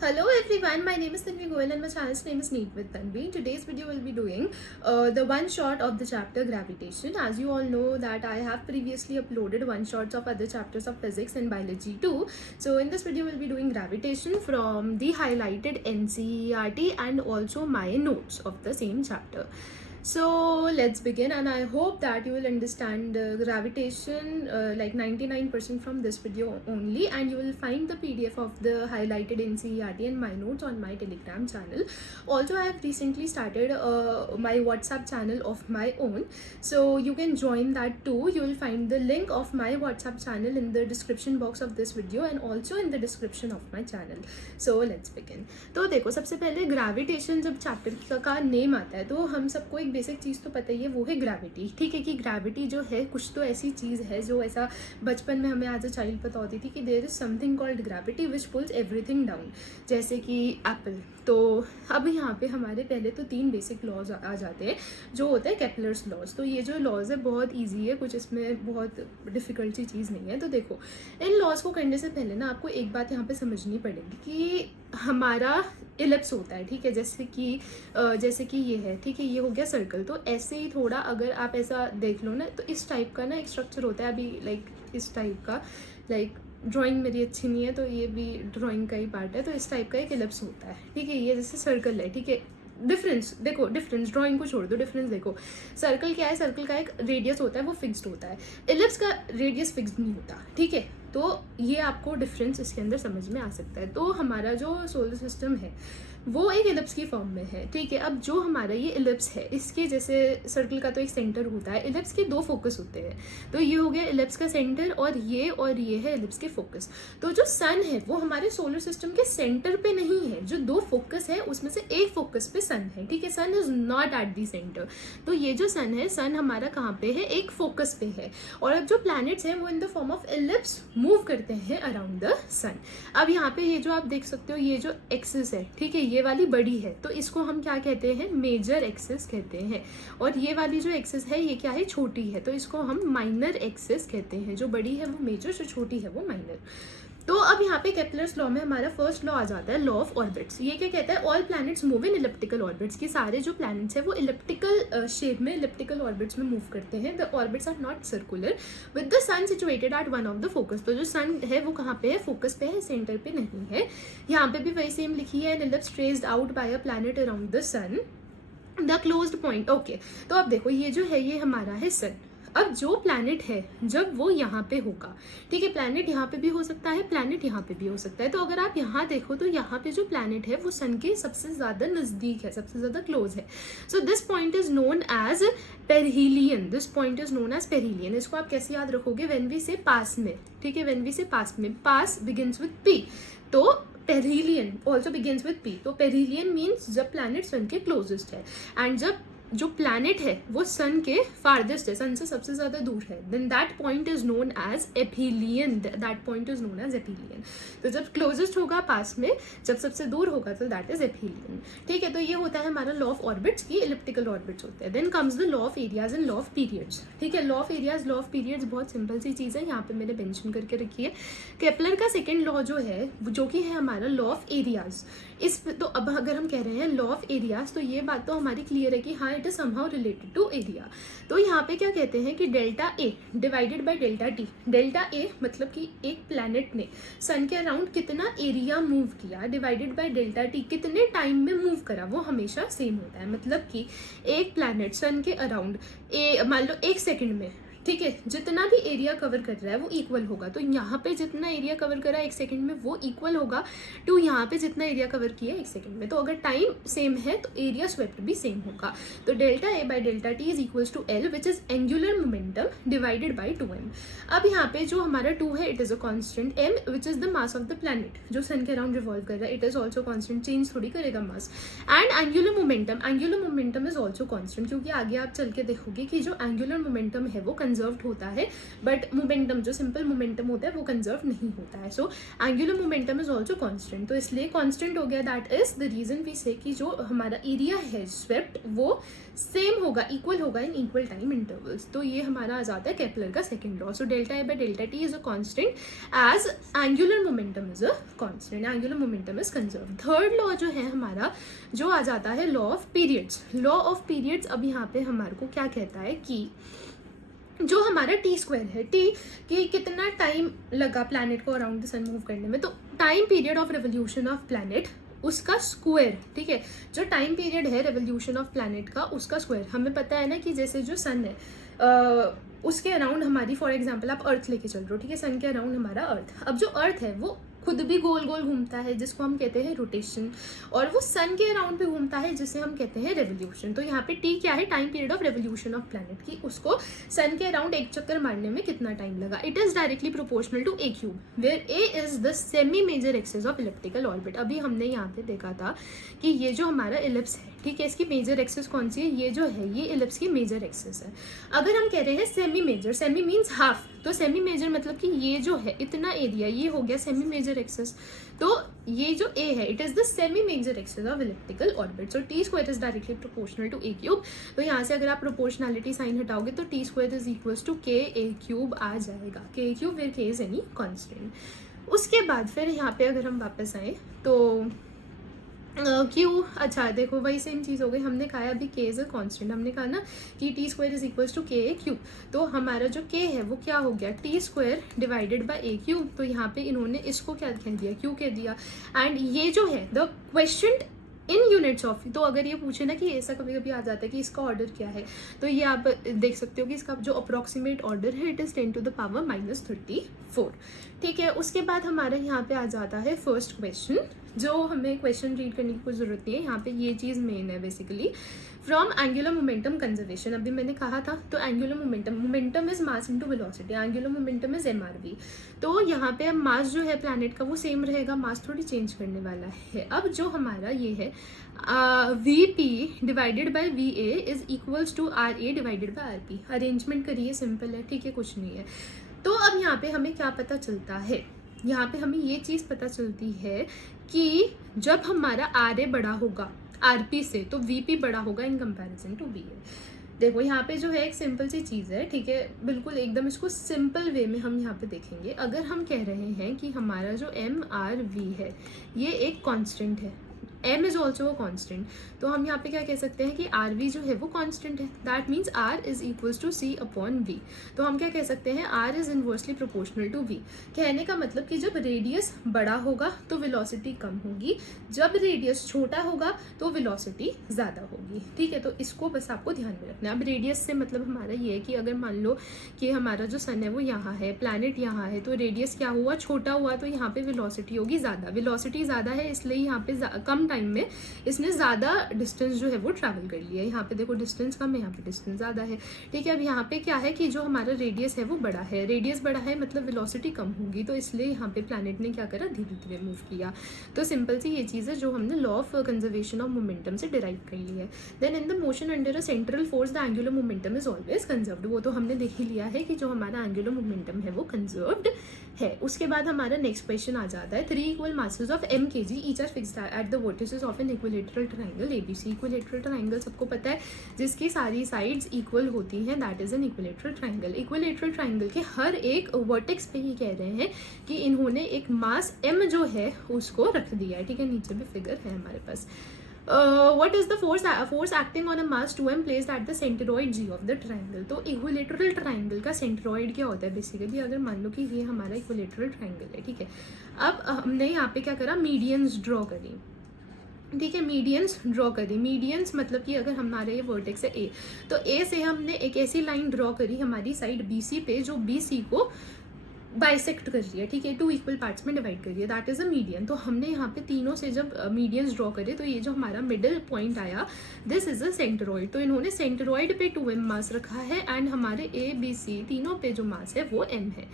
Hello everyone, my name is Tanvi Goyal and my channel's name is Neat with Tanvi. In today's video we'll be doing the one shot of the chapter Gravitation. As you all know that I have previously uploaded one shots of other chapters of physics and biology too. So in this video we'll be doing Gravitation from the highlighted NCERT and also my notes of the same chapter. So let's begin, and I hope that you will understand gravitation like 99% from this video only, and you will find the PDF of the highlighted NCERT and my notes on my Telegram channel. Also, I have recently started my WhatsApp channel of my own, so you can join that too. You will find the link of my WhatsApp channel in the description box of this video and also in the description of my channel. So let's begin. तो देखो, सबसे पहले gravitation जब chapter का name आता है तो हम सबको एक बेसिक चीज़ तो पता ही है, वो है ग्रेविटी. ठीक है कि ग्रेविटी जो है कुछ तो ऐसी चीज़ है जो ऐसा बचपन में हमें एज अ चाइल्ड पता होती थी कि there is something called gravity which pulls everything down, जैसे कि एप्पल. तो अब यहाँ पे हमारे पहले तो 3 बेसिक लॉज आ जाते हैं जो होता है केपलर्स लॉज. तो ये जो लॉज है बहुत ईजी है, कुछ इसमें बहुत डिफ़िकल्ट सी चीज़ नहीं है. तो देखो, इन लॉज को करने से पहले ना आपको एक बात यहाँ पे समझनी पड़ेगी कि हमारा इलिप्स होता है. ठीक है, जैसे कि ये है. ठीक है, ये हो गया सर्कल. तो ऐसे ही थोड़ा अगर आप ऐसा देख लो ना, तो इस टाइप का ना एक स्ट्रक्चर होता है. अभी लाइक इस टाइप का, लाइक ड्राइंग मेरी अच्छी नहीं है तो ये भी ड्राइंग का ही पार्ट है. तो इस टाइप का एक इलिप्स होता है. ठीक है, ये जैसे सर्कल है. ठीक है, डिफरेंस देखो, डिफरेंस ड्राइंग को छोड़ दो, डिफरेंस देखो. सर्कल क्या है, सर्कल का एक रेडियस होता है, वो फिक्स्ड होता है. इलिप्स का रेडियस फिक्स्ड नहीं होता. ठीक है, तो ये आपको डिफरेंस इसके अंदर समझ में आ सकता है. तो हमारा जो सोलर सिस्टम है वो एक इलिप्स की फॉर्म में है. ठीक है, अब जो हमारा ये इलिप्स है, इसके जैसे सर्कल का तो एक सेंटर होता है, इलिप्स के 2 फोकस होते हैं. तो ये हो गया इलिप्स का सेंटर और ये है इलिप्स के फोकस. तो जो सन है वो हमारे सोलर सिस्टम के सेंटर पे नहीं है. जो 2 फोकस है उसमें से एक फोकस पे सन है. ठीक है, sun is not at the centre. तो ये जो सन है, सन हमारा कहाँ पे है, एक फोकस पे है. और अब जो प्लैनेट्स हैं वो in the form of ellipse move करते हैं अराउंड द सन. अब यहाँ पे ये जो आप देख सकते हो, ये जो एक्सिस है, ठीक है, ये वाली बड़ी है, तो इसको हम क्या कहते हैं, मेजर एक्सिस कहते हैं. और ये वाली जो एक्सिस है ये क्या है, छोटी है, तो इसको हम माइनर एक्सिस कहते हैं. जो बड़ी है वो मेजर, जो छोटी है वो माइनर. तो अब यहाँ पे केपलर्स लॉ में हमारा फर्स्ट लॉ आ जाता है, लॉ ऑफ ऑर्बिट्स. ये क्या कहता है, all planets move in elliptical orbits. की सारे जो प्लैनेट्स हैं वो इलिप्टिकल शेप में, इलिप्टिकल ऑर्बिट्स में मूव करते हैं. The orbits are not circular with the sun situated at one of the focus. तो जो सन है वो कहाँ पे है, फोकस पे है, सेंटर पे नहीं है. यहाँ पे भी वही सेम लिखी है, an ellipse traced out by a planet around the sun, the closed point. Okay, तो अब देखो, ये जो है ये हमारा है सन. अब जो प्लैनेट है जब वो यहाँ पे होगा, ठीक है, प्लैनेट यहाँ पे भी हो सकता है, प्लैनेट यहाँ पे भी हो सकता है. तो अगर आप यहाँ देखो तो यहाँ पे जो प्लैनेट है वो सन के सबसे ज़्यादा नज़दीक है, सबसे ज़्यादा क्लोज है. So this point is known as perihelion. This point is known as perihelion. इसको आप कैसे याद रखोगे, व्हेन वी से पास में. ठीक है, व्हेन वी से पास में, पास बिगिंस विद पी, तो perihelion also begins with P. तो पेरिहिलियन मीन्स जब प्लैनेट सन के क्लोजेस्ट है, एंड जब जो प्लैनेट है वो सन के फारदेस्ट है, सन से सबसे ज़्यादा दूर है, then that point is known as aphelion. That point is known as aphelion. तो जब क्लोजेस्ट होगा पास में, जब सबसे दूर होगा, तो दैट इज एपीलियन. ठीक है, तो ये होता है हमारा लॉ ऑफ ऑर्बिट्स की, इलिप्टिकल ऑर्बिट्स होते हैं. Then comes the law of areas and law of periods. ठीक है, law of areas, law of periods बहुत सिंपल सी चीज़ है, यहाँ पे मैंने मेंशन करके रखी है. केपलर का सेकेंड लॉ जो है, जो कि है हमारा लॉ ऑफ एरियाज. इस तो अब अगर हम कह रहे हैं लॉ ऑफ एरियाज, तो ये बात तो हमारी क्लियर है कि हाँ, it is somehow related to area. तो यहाँ पे क्या कहते हैं कि delta A divided by delta T. Delta A मतलब कि एक प्लैनेट ने सन के अराउंड कितना एरिया मूव किया, डिवाइडेड बाय डेल्टा टी कितने टाइम में मूव करा, वो हमेशा सेम होता है. मतलब कि एक प्लैनेट सन के अराउंड मान लो 1 सेकेंड में, ठीक है, जितना भी एरिया कवर कर रहा है वो इक्वल होगा. तो यहाँ पे जितना एरिया कवर करा 1 सेकेंड में वो इक्वल होगा टू यहाँ पे जितना एरिया कवर किया 1 सेकेंड में. तो अगर टाइम सेम है तो एरिया स्वेप्ट भी सेम होगा. तो delta A by delta T is equals to L, which is angular momentum divided by 2m. अब यहाँ पे जो हमारा 2 है, it is a constant. m which is the mass of the planet जो सन के अराउंड रिवॉल्व कर रहा है, it is also constant, change थोड़ी करेगा mass. And angular momentum is also constant, क्योंकि आगे आप चल के देखोगे कि जो एंगुलर मोमेंटम है वो कंजर्व्ड होता है, बट मोमेंटम जो सिंपल मोमेंटम होता है वो कंजर्व नहीं होता है. So angular momentum is also constant. तो इसलिए कॉन्स्टेंट हो गया. That is the reason we say कि जो हमारा एरिया है स्वेप्ट वो सेम होगा, इक्वल होगा इन इक्वल टाइम इंटरवल्स. तो ये हमारा आ जाता है केपलर का second law. So delta A by delta T is a constant as angular momentum is a constant. Angular momentum is conserve. Third law जो है हमारा जो आ जाता है law of periods. Law of periods अब यहाँ पे हमारे को क्या कहता है कि जो हमारा टी स्क्वायर है, टी कि कितना टाइम लगा प्लैनेट को अराउंड द सन मूव करने में, तो time period of revolution of planet उसका स्क्वायर. ठीक है, जो टाइम पीरियड है रेवोल्यूशन ऑफ प्लैनेट का उसका स्क्वायर. हमें पता है ना कि जैसे जो सन है उसके अराउंड हमारी, फॉर एग्जांपल आप अर्थ लेके चल रहे हो, ठीक है, सन के अराउंड हमारा अर्थ. अब जो अर्थ है वो खुद भी गोल गोल घूमता है जिसको हम कहते हैं रोटेशन, और वो सन के अराउंड भी घूमता है जिसे हम कहते हैं रेवोल्यूशन. तो यहाँ पे टी क्या है, time period of revolution of planet की उसको सन के अराउंड एक चक्कर मारने में कितना टाइम लगा. It is directly proportional to A cube where a is the semi major axis of elliptical orbit. अभी हमने यहाँ पे देखा था कि ये जो हमारा इलिप्स है, ठीक है, इसकी मेजर एक्सिस कौन सी है, ये जो है ये इलिप्स की मेजर एक्सिस है. अगर हम कह रहे हैं semi major, semi means half, तो सेमी मेजर मतलब कि ये जो है इतना एरिया ये हो गया सेमी मेजर एक्सिस. तो ये जो ए है it is the semi major axis of elliptical orbit. So T square is directly proportional to A cube. तो यहाँ से अगर आप प्रोपोर्शनैलिटी साइन हटाओगे तो T square is equals to के ए क्यूब आ जाएगा. K A cube where K is any constant. उसके बाद फिर यहाँ पे अगर हम वापस आए तो क्यों, अच्छा देखो वही सेम चीज़ हो गई. हमने कहा अभी के इज अ कांस्टेंट, हमने कहा ना कि T square is equals to के ए क्यूब. तो हमारा जो के है वो क्या हो गया, T square divided by A cube. तो यहाँ पे इन्होंने इसको क्या कह दिया, क्यू कह दिया. एंड ये जो है the question in units of, तो अगर ये पूछे ना कि ऐसा कभी कभी आ जाता है कि इसका ऑर्डर क्या है, तो ये आप देख सकते हो कि इसका जो अप्रॉक्सीमेट ऑर्डर है it is 10 to the power -34. ठीक है, उसके बाद हमारे यहाँ पे आ जाता है फर्स्ट क्वेश्चन, जो हमें क्वेश्चन रीड करने की कोई ज़रूरत नहीं है. यहाँ पे ये चीज़ मेन है basically. From angular momentum conservation, अभी मैंने कहा था, तो angular momentum is mass into velocity, angular momentum is mrv. तो यहाँ पे अब मास जो है प्लैनेट का वो सेम रहेगा, मास थोड़ी चेंज करने वाला है. अब जो हमारा ये है vp divided by va is equals to ra divided by rp. Arrangement करिए, सिंपल है, ठीक है, कुछ नहीं है. तो अब यहाँ पे हमें क्या पता चलता है, यहाँ पे हमें ये चीज़ पता चलती है कि जब हमारा आर ए बड़ा होगा आरपी से तो वीपी बड़ा होगा इन कंपैरिजन टू बी ए. देखो यहाँ पे जो है एक सिंपल सी चीज़ है, ठीक है, बिल्कुल एकदम इसको सिंपल वे में हम यहाँ पे देखेंगे. अगर हम कह रहे हैं कि हमारा जो एम आर वी है ये एक कांस्टेंट है, m is also a constant, तो हम यहाँ पे क्या कह सकते हैं कि आर वी जो है वो कॉन्स्टेंट है. That means r is equals to c upon v. तो हम क्या कह सकते हैं, r is inversely proportional to v. कहने का मतलब कि जब रेडियस बड़ा होगा तो वेलोसिटी कम होगी, जब रेडियस छोटा होगा तो वेलोसिटी ज़्यादा होगी. ठीक है, तो इसको बस आपको ध्यान में रखना है. अब रेडियस से मतलब हमारा ये है कि अगर मान लो कि हमारा जो सन है वो यहाँ है, प्लैनेट यहाँ है, तो रेडियस क्या हुआ, छोटा हुआ, तो यहाँ पे वेलोसिटी होगी ज़्यादा. वेलोसिटी ज़्यादा है इसलिए यहाँ पे कम टाइम में इसने ज़्यादा डिस्टेंस जो है वो ट्रैवल कर लिया. यहाँ पे देखो डिस्टेंस कम है, यहाँ पे डिस्टेंस ज़्यादा है. ठीक है, अब यहाँ पे क्या है कि जो हमारा रेडियस है वो बड़ा है, रेडियस बड़ा है मतलब वेलोसिटी कम होगी, तो इसलिए यहाँ पे प्लैनेट ने क्या करा, धीरे धीरे मूव किया. तो सिंपल सी ये चीज़ है जो हमने law of conservation of momentum से डिराइव कर ली है. Then in the motion under a central force the angular momentum is always conserved. वो तो हमने देख ही लिया है कि जो हमारा एंगुलर मोमेंटम है वो कंजर्व्ड है. उसके बाद हमारा नेक्स्ट क्वेश्चन आ जाता है 3 equal masses of m kg each are fixed at the vertices of an equilateral triangle ABC. Equilateral triangle सबको पता है जिसकी सारी साइड्स इक्वल होती हैं, that is an equilateral triangle. Equilateral triangle के हर एक वर्टेक्स पे ही कह रहे हैं कि इन्होंने एक मास m जो है उसको रख दिया है. ठीक है, नीचे भी फिगर है हमारे पास. what is the force acting on a mass 2m placed at the centroid G of the triangle. तो इक्विलेटरल ट्रायंगल का सेंट्रॉइड क्या होता है बेसिकली, अगर मान लो कि ये हमारा इक्विलेटरल ट्रायंगल है, ठीक है, अब हमने यहाँ पे क्या करा, मीडियंस ड्रॉ करी. ठीक है, मीडियंस ड्रॉ करी. मीडियंस मतलब कि अगर हमारे ये वर्टेक्स है ए, तो ए से हमने एक ऐसी लाइन ड्रॉ करी हमारी साइड BC पे जो BC को बाइसेक्ट कर रही है. ठीक है, 2 इक्वल पार्ट्स में डिवाइड कर रही है, दैट इज़ अ मीडियन. तो हमने यहाँ पे तीनों से जब मीडियंस ड्रॉ करे तो ये जो हमारा मिडिल पॉइंट आया, दिस इज अ सेंट्रोइड. तो इन्होंने सेंट्रोइड पे 2m मास रखा है एंड हमारे A B C तीनों पे जो मास है वो m है.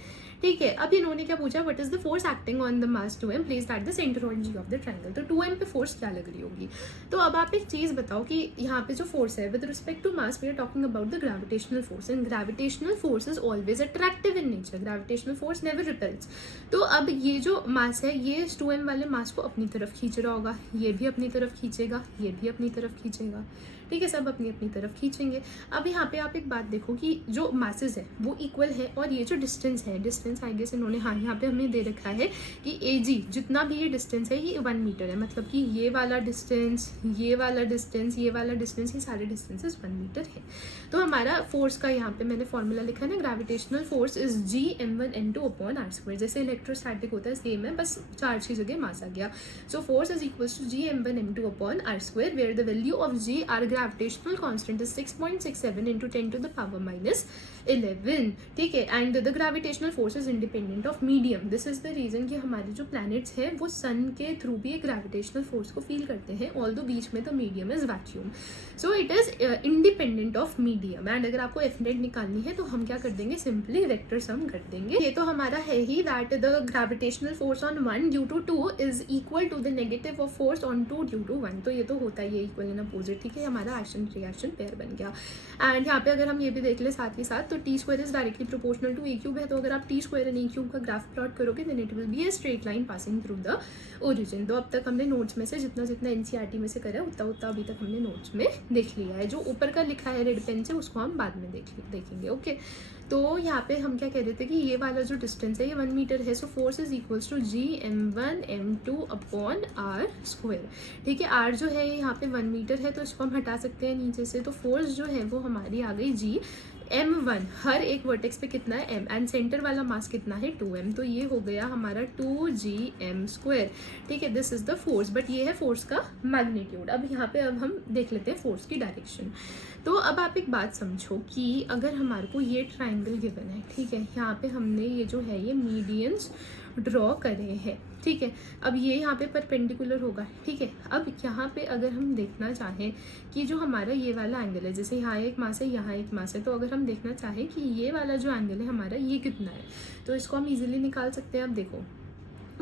ठीक है, अब इन्होंने क्या पूछा, what is the force acting on the mass 2m placed at the centre on G of the triangle. तो 2m पे फोर्स क्या लग रही होगी। तो अब आप एक चीज़ बताओ कि यहाँ पे जो फोर्स है with respect to mass we are talking about the gravitational force, and gravitational force is always attractive in nature, gravitational force never repels. तो अब ये जो मास है ये इस 2m वाले मास को अपनी तरफ खींच रहा होगा, ये भी अपनी तरफ खींचेगा, ये भी अपनी तरफ खींचेगा, ठीक है, सब अपनी अपनी तरफ खींचेंगे। अब यहाँ पे आप एक बात देखो कि जो मासेस है वो इक्वल है, और ये जो डिस्टेंस है, डिस्टेंस आई गेस इन्होंने, हाँ यहाँ पे हमें दे रखा है कि AG जितना भी ये डिस्टेंस है ये 1 मीटर है, मतलब कि ये वाला डिस्टेंस, ये वाला डिस्टेंस, ये वाला डिस्टेंस, ये सारे डिस्टेंसेस 1 मीटर है। तो हमारा फोर्स का यहाँ पे मैंने फॉर्मूला लिखा है ना, gravitational force is Gm1m2 upon r²। जैसे इलेक्ट्रोस्टैटिक होता है सेम है, बस चार्ज की जगह मास आ गया। So force is equals to Gm1m2 upon r², where the value of G are gravitational constant is 6.67 into 10 to the power minus 11, ठीक है, and the gravitational force is independent of medium. This is the reason कि हमारे जो planets हैं वो सन के through भी एक ग्रेविटेशनल फोर्स को फील करते हैं, ऑल्दो बीच में the medium is vacuum, so it is independent of medium. And अगर आपको एफ नेट निकालनी है तो हम क्या कर देंगे, सिंपली वेक्टर सम कर देंगे। ये तो हमारा है ही that the gravitational force on 1 due to 2 is equal to the negative of force on 2 due to 1। तो ये तो होता ही है इक्वल एंड अपोजिट, ठीक है, हमारा एक्शन रिएक्शन पेयर बन गया। एंड यहाँ पे अगर हम ये भी देख ले साथ ही साथ, तो t² is directly proportional to a³ है, तो अगर आप t² एंड a³ का ग्राफ प्लॉट करोगे then it will be a straight line passing through the origin. तो अब तक हमने नोट्स में से जितना जितना NCERT में से करा है उतना उतना अभी तक हमने नोट्स में देख लिया है। जो ऊपर का लिखा है रेड पेन से उसको हम बाद में देखेंगे, ओके। तो यहाँ पे हम क्या कह रहे थे कि ये वाला जो डिस्टेंस है ये 1 मीटर है, so force is equals to Gm1m2 upon r², ठीक है। r जो है यहाँ पे 1 मीटर है, तो इसको हम हटा सकते हैं नीचे से, तो फोर्स जो है वो हमारी आ गई Gm1, हर एक वर्टेक्स पे कितना है m, एंड सेंटर वाला मास कितना है 2m, तो ये हो गया हमारा 2Gm², ठीक है, this is the force, but ये है फोर्स का मैग्नीट्यूड। अब यहाँ पे अब हम देख लेते हैं फोर्स की डायरेक्शन। तो अब आप एक बात समझो कि अगर हमारे को ये ट्राइंगल गिवन है, ठीक है, यहाँ पे हमने ये जो है ये मीडियंस ड्रॉ करे हैं, ठीक है, अब ये यहाँ पे परपेंडिकुलर होगा, ठीक है। अब यहाँ पे अगर हम देखना चाहें कि जो हमारा ये वाला एंगल है, जैसे यहाँ एक मास है, यहाँ एक मास है, तो अगर हम देखना चाहें कि ये वाला जो एंगल है हमारा ये कितना है, तो इसको हम इजीली निकाल सकते हैं। अब देखो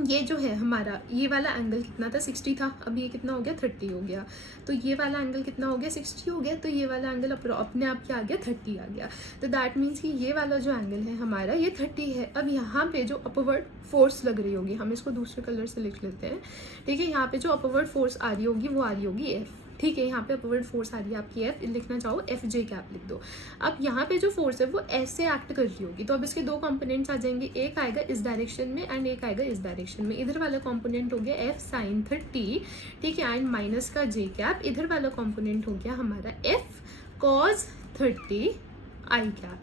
ये जो है हमारा ये वाला एंगल कितना था, 60 था, अब ये कितना हो गया 30 हो गया, तो ये वाला एंगल कितना हो गया 60 हो गया, तो ये वाला एंगल अपने आप क्या आ गया 30 आ गया। तो दैट मीन्स कि ये वाला जो एंगल है हमारा ये 30 है। अब यहाँ पे जो अपवर्ड फोर्स लग रही होगी, हम इसको दूसरे कलर से लिख लेते हैं, ठीक है, यहाँ पे जो अपवर्ड फोर्स आ रही होगी वो आ रही होगी F, ठीक है, यहाँ पे अपवर्ड फोर्स आ रही है आपकी F, लिखना चाहो FJ कैप लिख दो। अब यहाँ पे जो फोर्स है वो ऐसे एक्ट कर रही होगी, तो अब इसके दो कंपोनेंट्स आ जाएंगे, एक आएगा इस डायरेक्शन में एंड एक आएगा इस डायरेक्शन में। इधर वाला कंपोनेंट हो गया F sin 30, ठीक है, एंड माइनस का J कैप, इधर वाला कंपोनेंट हो गया हमारा F cos 30 I कैप,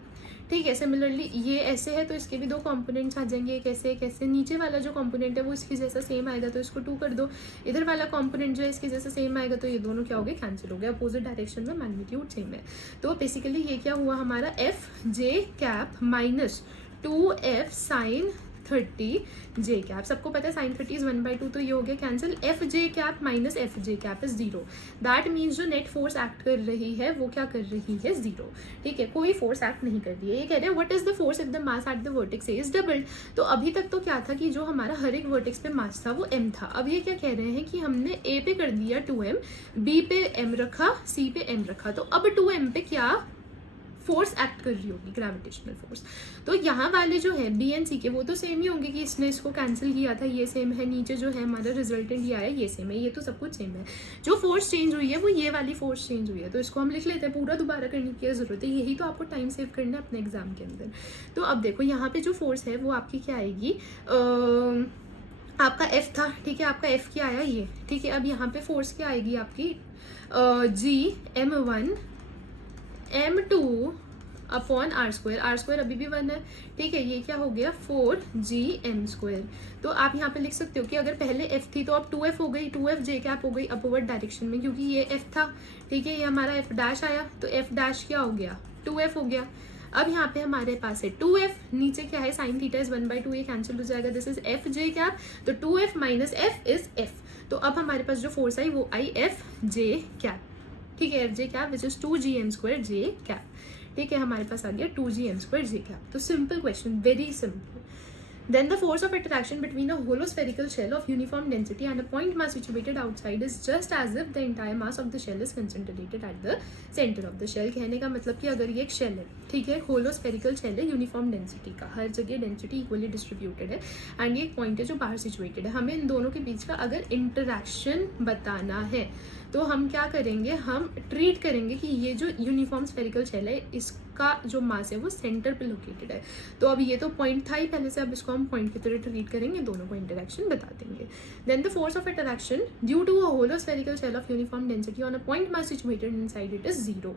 ठीक है। सिमिलरली ये ऐसे है तो इसके भी दो कंपोनेंट्स आ जाएंगे, एक ऐसे एक ऐसे। नीचे वाला जो कंपोनेंट है वो इसके जैसा सेम आएगा तो इसको 2 कर दो, इधर वाला कंपोनेंट जो है इसके जैसा सेम आएगा, तो ये दोनों क्या हो गए, कैंसिल हो गया, अपोजिट डायरेक्शन में मैग्नीट्यूड सेम है। तो बेसिकली ये क्या हुआ हमारा FJ cap minus 2F sine 30 J cap, सबको पता है साइन 30 इज 1/2, तो ये हो गया cancel. FJ cap minus FJ cap is 0, that means जो नेट फोर्स एक्ट कर रही है वो क्या कर रही है 0, ठीक है, कोई फोर्स एक्ट नहीं कर रही है। ये कह रहे हैं what is the force if the mass at the vertex A is doubled. तो अभी तक तो क्या था कि जो हमारा हर एक वर्टेक्स पे मास था वो m था, अब ये क्या कह रहे हैं कि हमने A पे कर दिया 2m, B पे m रखा, C पे m रखा, तो अब 2m पे क्या फोर्स एक्ट कर रही होगी, ग्रेविटेशनल फोर्स। तो यहाँ वाले जो है बी एंड सी के वो तो सेम ही होंगे कि इसने इसको कैंसिल किया था, ये सेम है, नीचे जो है हमारा रिजल्टेंट ये आया ये सेम है, ये तो सब कुछ सेम है। जो फोर्स चेंज हुई है वो ये वाली फोर्स चेंज हुई है, तो इसको हम लिख लेते हैं, पूरा दोबारा करने की ज़रूरत है, यही तो आपको टाइम सेव करना है अपने एग्जाम के अंदर। तो अब देखो यहाँ पे जो फोर्स है वो आपकी क्या आएगी, आपका F था, ठीक है, आपका F क्या आया ये, ठीक है। अब यहाँ पे फोर्स क्या आएगी आपकी Gm1 m2 अपॉन r² अभी भी 1 है, ठीक है, ये क्या हो गया 4Gm²। तो आप यहाँ पे लिख सकते हो कि अगर पहले F थी तो अब 2F हो गई, 2F J कैप हो गई अपवर्ड डायरेक्शन में, क्योंकि ये F था, ठीक है, ये हमारा F डैश आया, तो F डैश क्या हो गया 2F हो गया। अब यहाँ पे हमारे पास है 2F, नीचे क्या है साइन थीटा इज 1/2, ये कैंसिल हो जाएगा, दिस इज FJ कैप, तो 2F minus F is F। तो अब हमारे पास जो फोर्स आई वो आई FJ कैप, ठीक है, FJ cap which is 2Gm² J cap, ठीक है, हमारे पास आ गया 2Gm² J कैप। तो simple question, very simple. Then the force of attraction between a hollow spherical shell of uniform density and a point mass situated outside is just as if the entire mass of the shell is concentrated at the center of the shell. कहने का मतलब कि अगर ये एक shell है, ठीक है, होलो स्फेरिकल शेल है यूनिफॉर्म डेंसिटी का, हर जगह डेंसिटी इक्वली डिस्ट्रीब्यूटेड है एंड ये एक पॉइंट है जो बाहर सिचुएटेड है. हमें इन दोनों के बीच का अगर इंटरेक्शन बताना है तो हम क्या करेंगे, हम ट्रीट करेंगे कि ये जो यूनिफॉर्म स्फेरिकल शेल है इसका जो मास है वो सेंटर पे लोकेटेड है. तो अब ये तो पॉइंट था ही पहले से, अब इसको हम पॉइंट की तरह ट्रीट करेंगे, दोनों को इंटरेक्शन बता देंगे. Then the force of interaction due to a hollow spherical shell of uniform density on a point mass situated inside it is 0.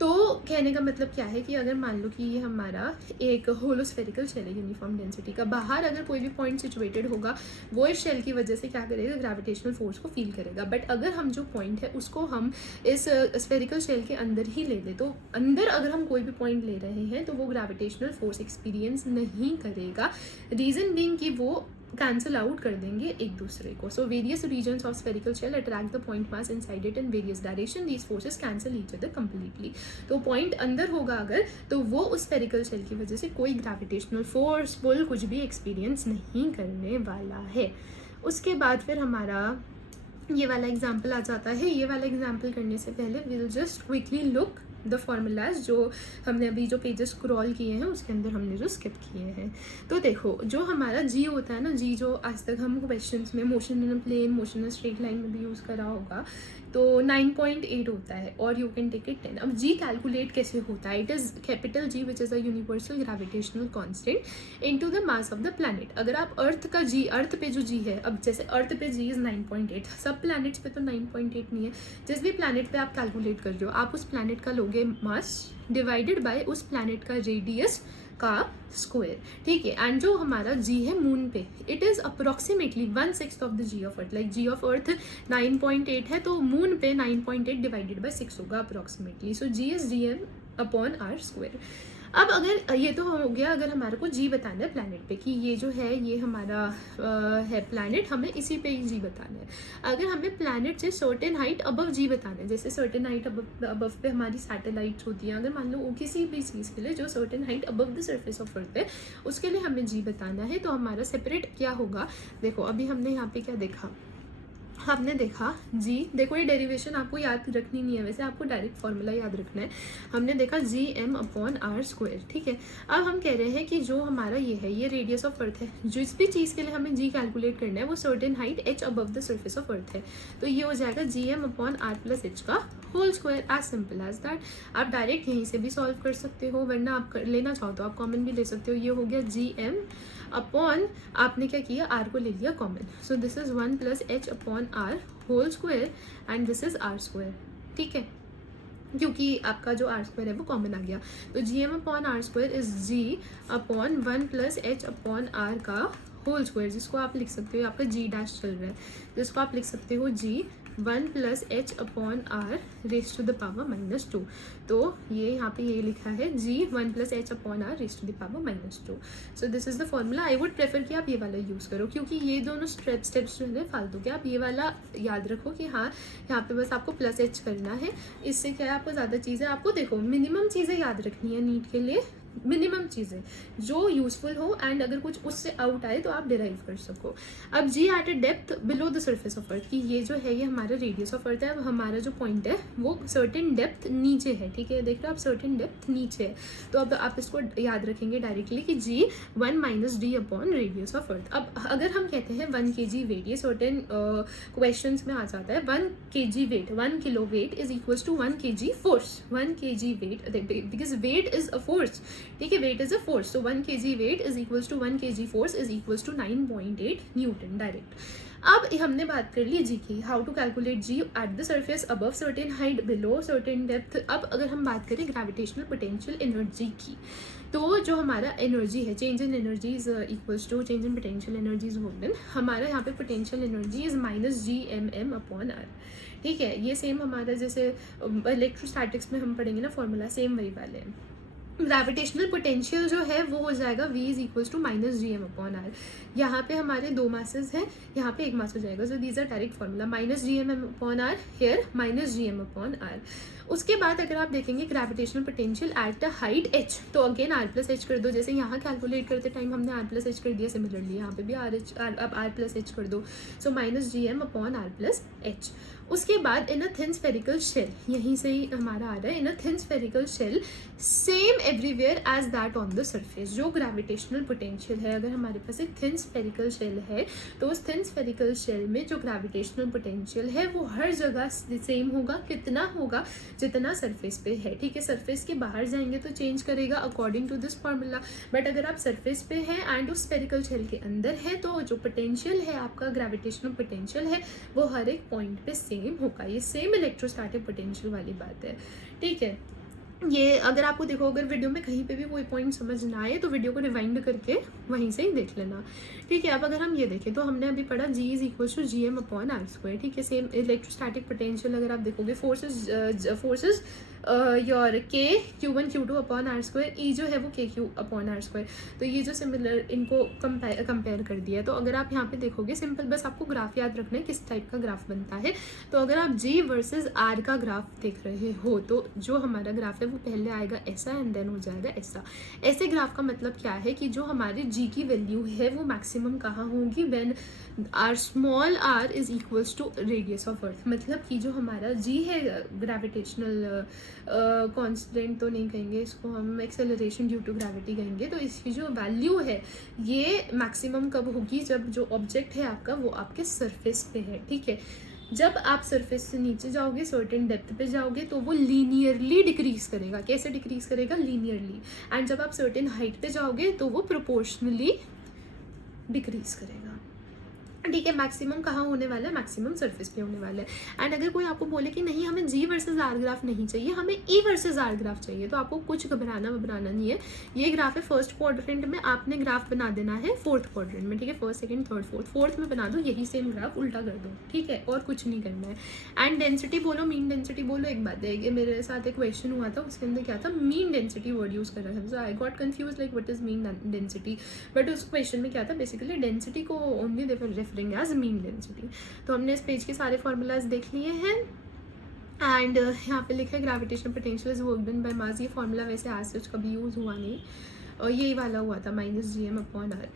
तो कहने का मतलब क्या है कि अगर मान लो कि ये हमारा एक होलो स्फेरिकल शेल है यूनिफॉर्म डेंसिटी का, बाहर अगर कोई भी पॉइंट सिचुएटेड होगा वो इस शेल की वजह से क्या करेगा, ग्रेविटेशनल फोर्स को फील करेगा. बट अगर हम जो पॉइंट है उसको हम इस स्फेरिकल शेल के अंदर ही ले लें, तो अंदर अगर हम कोई भी पॉइंट ले रहे हैं तो वो ग्रेविटेशनल फोर्स एक्सपीरियंस नहीं करेगा. रीज़न बीइंग कि वो कैंसिल आउट कर देंगे एक दूसरे को. So various regions of spherical shell attract the point mass inside it in various direction. These forces cancel each other completely. तो पॉइंट अंदर होगा अगर, तो वो उस स्फेरिकल शेल की वजह से कोई ग्रेविटेशनल फोर्स पुल कुछ भी एक्सपीरियंस नहीं करने वाला है. उसके बाद फिर हमारा ये वाला एग्जाम्पल आ जाता है. ये वाला एग्जाम्पल करने से पहले will just quickly look the formulas जो हमने अभी जो पेजेस स्क्रॉल किए हैं उसके अंदर हमने जो स्किप किए हैं. तो देखो जो हमारा जी होता है ना, जी जो आज तक हम क्वेश्चंस में motion in plane, motion in straight line में भी यूज़ करा होगा, तो 9.8 होता है और यू कैन टेक इट 10. अब जी कैलकुलेट कैसे होता है, it is capital G which is a universal gravitational constant into the mass of the planet. अगर आप अर्थ का जी, अर्थ पे जो जी है, अब जैसे अर्थ पे जी इज़ 9.8, सब प्लैनेट्स पे तो 9.8 नहीं है. जिस भी प्लैनेट पे आप कैलकुलेट कर रहे हो, आप उस प्लैनेट का लोगे मास डिवाइडेड बाय उस प्लैनेट का रेडियस का स्क्वायर, ठीक है. एंड जो हमारा जी है मून पे, it is approximately 1/6 of the G of earth. Like G of earth 9.8 है तो मून पे 9.8 डिवाइडेड बाय 6 होगा approximately. So G is GM upon R square. अब अगर ये तो हो गया अगर हमारे को जी बताना है प्लैनेट पे कि ये जो है ये हमारा है प्लैनेट, हमें इसी पे ही जी बताना है. अगर हमें प्लैनेट से सर्टेन हाइट अबव जी बताना है, जैसे सर्टेन हाइट अबव पे हमारी सैटेलाइट्स होती हैं, अगर मान लो वो किसी भी चीज़ के लिए जो certain height above the surface of earth है उसके लिए हमें जी बताना है, तो हमारा सेपरेट क्या होगा. देखो अभी हमने यहाँ पे क्या देखा, हमने देखा जी, देखो ये डेरिवेशन आपको याद रखनी नहीं है, वैसे आपको डायरेक्ट फॉर्मूला याद रखना है. हमने देखा GM अपॉन आर स्क्वायर, ठीक है. अब हम कह रहे हैं कि जो हमारा ये है, ये रेडियस ऑफ अर्थ है, जिस भी चीज़ के लिए हमें जी कैलकुलेट करना है वो certain height h above the surface of earth है, तो ये हो जाएगा GM upon R plus h का whole square. As simple as that. आप डायरेक्ट यहीं से भी सॉल्व कर सकते हो, वरना आप लेना चाहो तो आप कॉमन भी ले सकते हो. ये हो गया GM अपॉन, आपने क्या किया, आर को ले लिया common, so this is 1 plus h upon R whole square and this is R square, ठीक है, क्योंकि आपका जो आर स्क्वायर है वो कॉमन आ गया. तो GM upon R square is G upon 1 plus h upon R का होल स्क्वायर, जिसको आप लिख सकते हो, आपका G डैश चल रहा है, जिसको आप लिख सकते हो G 1 plus h upon R raise to the power -2. तो ये यहाँ पे ये लिखा है G 1 plus h upon R raise to the power -2. So this is the formula. I would prefer कि आप ये वाला यूज़ करो, क्योंकि ये दोनों स्टेप्स जो है फालतू के. आप ये वाला याद रखो कि हाँ यहाँ पे बस आपको प्लस h करना है, इससे क्या है आपको ज़्यादा चीज़ें, आपको देखो मिनिमम चीज़ें याद रखनी है नीट के लिए, मिनिमम चीज़ें जो यूजफुल हो एंड अगर कुछ उससे आउट आए तो आप डिराइव कर सको. अब G at a depth below the surface of earth, कि ये जो है ये हमारा रेडियस ऑफ अर्थ है. अब हमारा जो पॉइंट है वो सर्टेन डेप्थ नीचे है, ठीक है, देख रहे हो आप, सर्टेन डेप्थ नीचे है. तो अब आप इसको याद रखेंगे डायरेक्टली कि G 1 minus D upon radius of earth. अब अगर हम कहते हैं 1 kg वेट, ये सर्टेन क्वेश्चन में आ जाता है, 1 kg weight, 1 kilo weight is equals to 1 kg force. 1 kg weight, because weight is a force, ठीक है, weight is a force, so 1 kg weight is equals to 1 kg force is equals to 9.8 newton direct. अब हमने बात कर ली G की, how to calculate G at the surface above certain height below certain depth. अब अगर हम बात करें ग्रेविटेशनल पोटेंशियल एनर्जी की, तो जो हमारा एनर्जी है, change in energy is equals to change in potential energy is होल्डन. हमारा यहाँ पे potential energy is -GMM upon R, ठीक है. ये सेम हमारा जैसे इलेक्ट्रोस्टैटिक्स में हम पढ़ेंगे ना फॉर्मूला, सेम वही वाले हैं. ग्रेविटेशनल पोटेंशियल जो है वो हो जाएगा v is equals to minus G M upon R. यहाँ पे हमारे दो मासेस हैं, यहाँ पे एक मास हो जाएगा, so these are direct formula, minus G M upon R here minus G M upon R. उसके बाद अगर आप देखेंगे gravitational potential at the height h, तो अगेन r प्लस एच कर दो, जैसे यहाँ कैलकुलेट करते टाइम हमने r प्लस एच कर दिया, सिमिलरली यहाँ पे भी आप r प्लस एच कर दो, so minus G M upon R plus H. उसके बाद in a thin spherical shell, यहीं से ही हमारा आ रहा है, in a thin spherical shell same everywhere as that on the surface. जो ग्रेविटेशनल पोटेंशियल है, अगर हमारे पास एक थिन स्फेरिकल शेल है तो उस थिन स्फेरिकल शेल में जो ग्रेविटेशनल पोटेंशियल है वो हर जगह सेम होगा। कितना होगा? जितना सरफेस पे है, ठीक है। सरफेस के बाहर जाएंगे तो चेंज करेगा according to this formula, but अगर आप सरफेस पे हैं एंड उस स्फेरिकल शेल के अंदर है तो जो पोटेंशियल है आपका, ग्रेविटेशनल पोटेंशियल है, वो हर एक पॉइंट पे सेम होगा। ये सेम इलेक्ट्रोस्टैटिक पोटेंशियल वाली बात है, ठीक है। ये अगर आपको देखो, अगर वीडियो में कहीं पे भी कोई पॉइंट समझ ना आए तो वीडियो को रिवाइंड करके वहीं से ही देख लेना, ठीक है। अब अगर हम ये देखें तो हमने अभी पढ़ा g is equal to G M upon R square, ठीक है। सेम इलेक्ट्रोस्टैटिक पोटेंशियल अगर आप देखोगे, फोर्सेज योर के Q1 Q2 upon R square, ई जो है वो के क्यू अपॉन आर स्क्वायर। तो ये जो सिमिलर इनको कंपेयर कर दिया है। तो अगर आप यहाँ पे देखोगे, सिंपल बस आपको ग्राफ याद रखना है किस टाइप का ग्राफ बनता है। तो अगर आप G वर्सेस R का ग्राफ देख रहे हो तो जो हमारा ग्राफ है वो पहले आएगा ऐसा एंड देन हो जाएगा ऐसा। ऐसे ग्राफ का मतलब क्या है कि जो हमारी G की वैल्यू है वो मैक्सिमम कहाँ होगी? When R small r is equals to radius of earth. मतलब कि जो हमारा G है, ग्रेविटेशनल कांस्टेंट तो नहीं कहेंगे इसको, हम एक्सेलरेशन ड्यू टू ग्रेविटी कहेंगे। तो इसकी जो वैल्यू है ये मैक्सिमम कब होगी? जब जो ऑब्जेक्ट है आपका वो आपके सरफेस पे है, ठीक है। जब आप सरफेस से नीचे जाओगे, सर्टेन डेप्थ पे जाओगे, तो वो लीनियरली डिक्रीज करेगा। कैसे डिक्रीज करेगा? लीनियरली। एंड जब आप सर्टेन हाइट पे जाओगे तो वो प्रोपोर्शनली डिक्रीज करेगा, ठीक है। मैक्सिमम कहाँ होने वाला है? मैक्सिमम सरफेस पे होने वाला है। एंड अगर कोई आपको बोले कि नहीं हमें G वर्सेस R ग्राफ नहीं चाहिए, हमें E वर्सेस R ग्राफ चाहिए, तो आपको कुछ घबराना नहीं है। ये ग्राफ है फर्स्ट क्वाड्रेंट में, आपने ग्राफ बना देना है फोर्थ क्वाड्रेंट में, ठीक है। फर्स्ट, सेकंड, थर्ड, फोर्थ में बना दो, यही सेम ग्राफ उल्टा कर दो, ठीक है, और कुछ नहीं करना है। एंड डेंसिटी बोलो, मीन डेंसिटी बोलो। एक बात है, मेरे साथ एक क्वेश्चन हुआ था, उसके अंदर क्या था? मीन डेंसिटी वर्ड यूज़ कर रहा था, so I got confuse like what is mean density. But उस क्वेश्चन में क्या था? बेसिकली डेंसिटी को only they were referring as mean density. तो हमने इस पेज के सारे फॉर्मूलाज देख लिए हैं। एंड यहाँ पे लिखा है gravitational potential is work done by mass. ये फॉर्मूला वैसे आज सच कभी यूज़ हुआ नहीं, और यही वाला हुआ था minus G M upon R.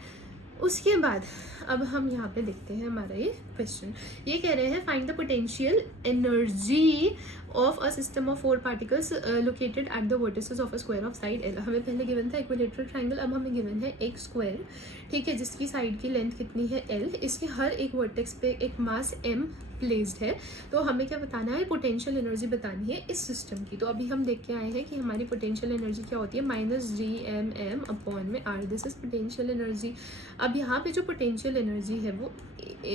उसके बाद अब हम यहाँ पे देखते हैं हमारा ये क्वेश्चन। ये कह रहे हैं find the potential energy of a system of 4 particles located at the vertices of a square of side L. हमें पहले गिवन था इक्विलेटरल ट्राइंगल, अब हमें गिवन है एक स्क्वायर, ठीक है, जिसकी साइड की लेंथ कितनी है एल। इसके हर एक वर्टेक्स पे एक मास एम प्लेस्ड है। तो हमें क्या बताना है? पोटेंशियल एनर्जी बतानी है इस सिस्टम की। तो अभी हम देख के आए हैं कि हमारी पोटेंशियल एनर्जी क्या होती है? Minus G M M upon में R, this is potential energy. अब यहाँ पे जो पोटेंशियल एनर्जी है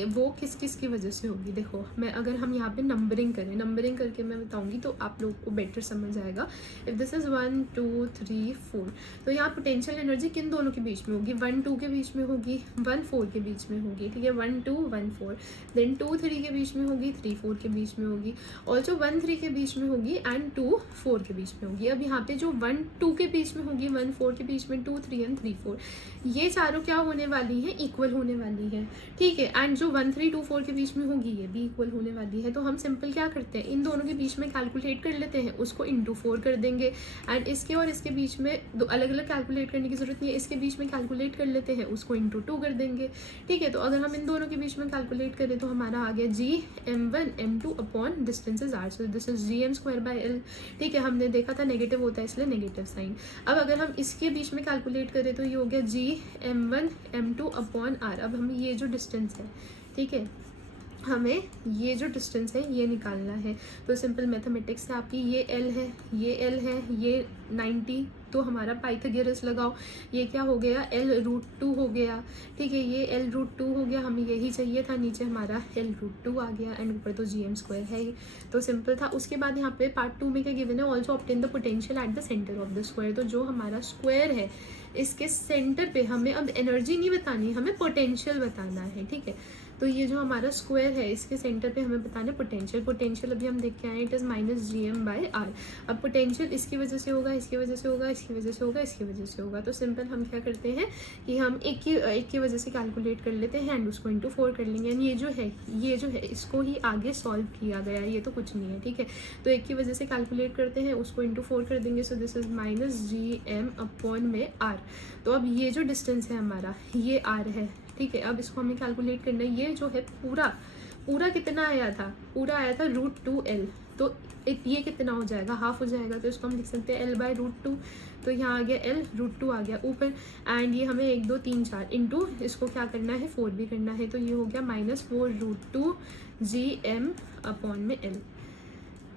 वो किस किस की वजह से होगी? देखो, मैं अगर हम यहाँ पे नंबरिंग करके मैं बताऊंगी तो आप लोग को बेटर समझ आएगा। इफ दिस इज 1 2 3 4, तो यहाँ पोटेंशियल एनर्जी किन दोनों के बीच में होगी? 1 2 के बीच में होगी, 1 4 के बीच में होगी, ठीक है। 1 2 1 4, देन 2 3 के बीच में होगी, 3 4 के बीच में होगी, ऑल्सो 1 3 के बीच में होगी एंड 2 4 के बीच में होगी। अब यहाँ पे जो 1 2 के बीच में होगी, 1 4 के बीच में 2 3 एंड 3 4, ये चारों क्या होने वाली हैं? इक्वल होने वाली है, ठीक है। एंड जो 1 3 2 4 के बीच में होगी ये भी इक्वल होने वाली है। तो हम सिंपल क्या करते हैं? इन दोनों के बीच में कैलकुलेट कर लेते हैं, उसको इंटू 4 कर देंगे। एंड इसके और इसके बीच में दो अलग अलग कैलकुलेट करने की जरूरत नहीं है, इसके बीच में कैलकुलेट कर लेते हैं, उसको इंटू 2 कर देंगे, ठीक है। तो अगर हम इन दोनों के बीच में कैलकुलेट करें तो हमारा आ गया G m1 m2 upon distance is r, so this is G M square by L, ठीक है। हमने देखा था नेगेटिव होता है इसलिए नेगेटिव साइन। अब अगर हम इसके बीच में कैलकुलेट करें तो ये हो गया G m1 m2 upon r। अब हमें ये जो डिस्टेंस है, ठीक है, हमें ये जो डिस्टेंस है ये निकालना है। तो सिंपल मैथमेटिक्स से आपकी ये L है, ये L है, ये 90, तो हमारा पाइथागोरस लगाओ, ये क्या हो गया? L√2 हो गया, ठीक है। ये L√2 हो गया, हमें यही चाहिए था, नीचे हमारा L√2 आ गया एंड ऊपर तो जी एम स्क्वायर है ही, तो सिंपल था। उसके बाद यहाँ पे पार्ट 2 में क्या गिवन है? Also obtain the potential at the centre of the square. तो जो हमारा स्क्वायर है इसके सेंटर पे हमें अब एनर्जी नहीं बतानी, हमें पोटेंशियल बताना है, ठीक है। तो ये जो हमारा स्क्वायर है इसके सेंटर पे हमें बताना है पोटेंशियल अभी हम देख के आए, इट इज़ -gm/r। अब पोटेंशियल इसकी वजह से होगा, इसकी वजह से होगा, इसकी वजह से होगा, इसकी वजह से होगा। तो सिंपल हम क्या करते हैं कि हम एक की वजह से कैलकुलेट कर लेते हैं एंड उसको इंटू 4 कर लेंगे। एंड ये जो है इसको ही आगे सॉल्व किया गया है, ये तो कुछ नहीं है, ठीक है। तो एक की वजह से कैलकुलेट करते हैं, उसको इंटू 4 कर देंगे। सो दिस इज -gm/r। तो अब ये जो डिस्टेंस है हमारा ये r है, ठीक है। अब इसको हमें कैलकुलेट करना है। ये जो है पूरा कितना आया था, पूरा आया था √2l। तो ये कितना हो जाएगा, हाफ हो जाएगा। तो इसको हम लिख सकते हैं l/√2। तो यहाँ आ गया l, √2 आ गया ऊपर। एंड ये हमें 1 2 3 4 इंटू इसको क्या करना है, 4 भी करना है। तो ये हो गया -4√2 gm/l,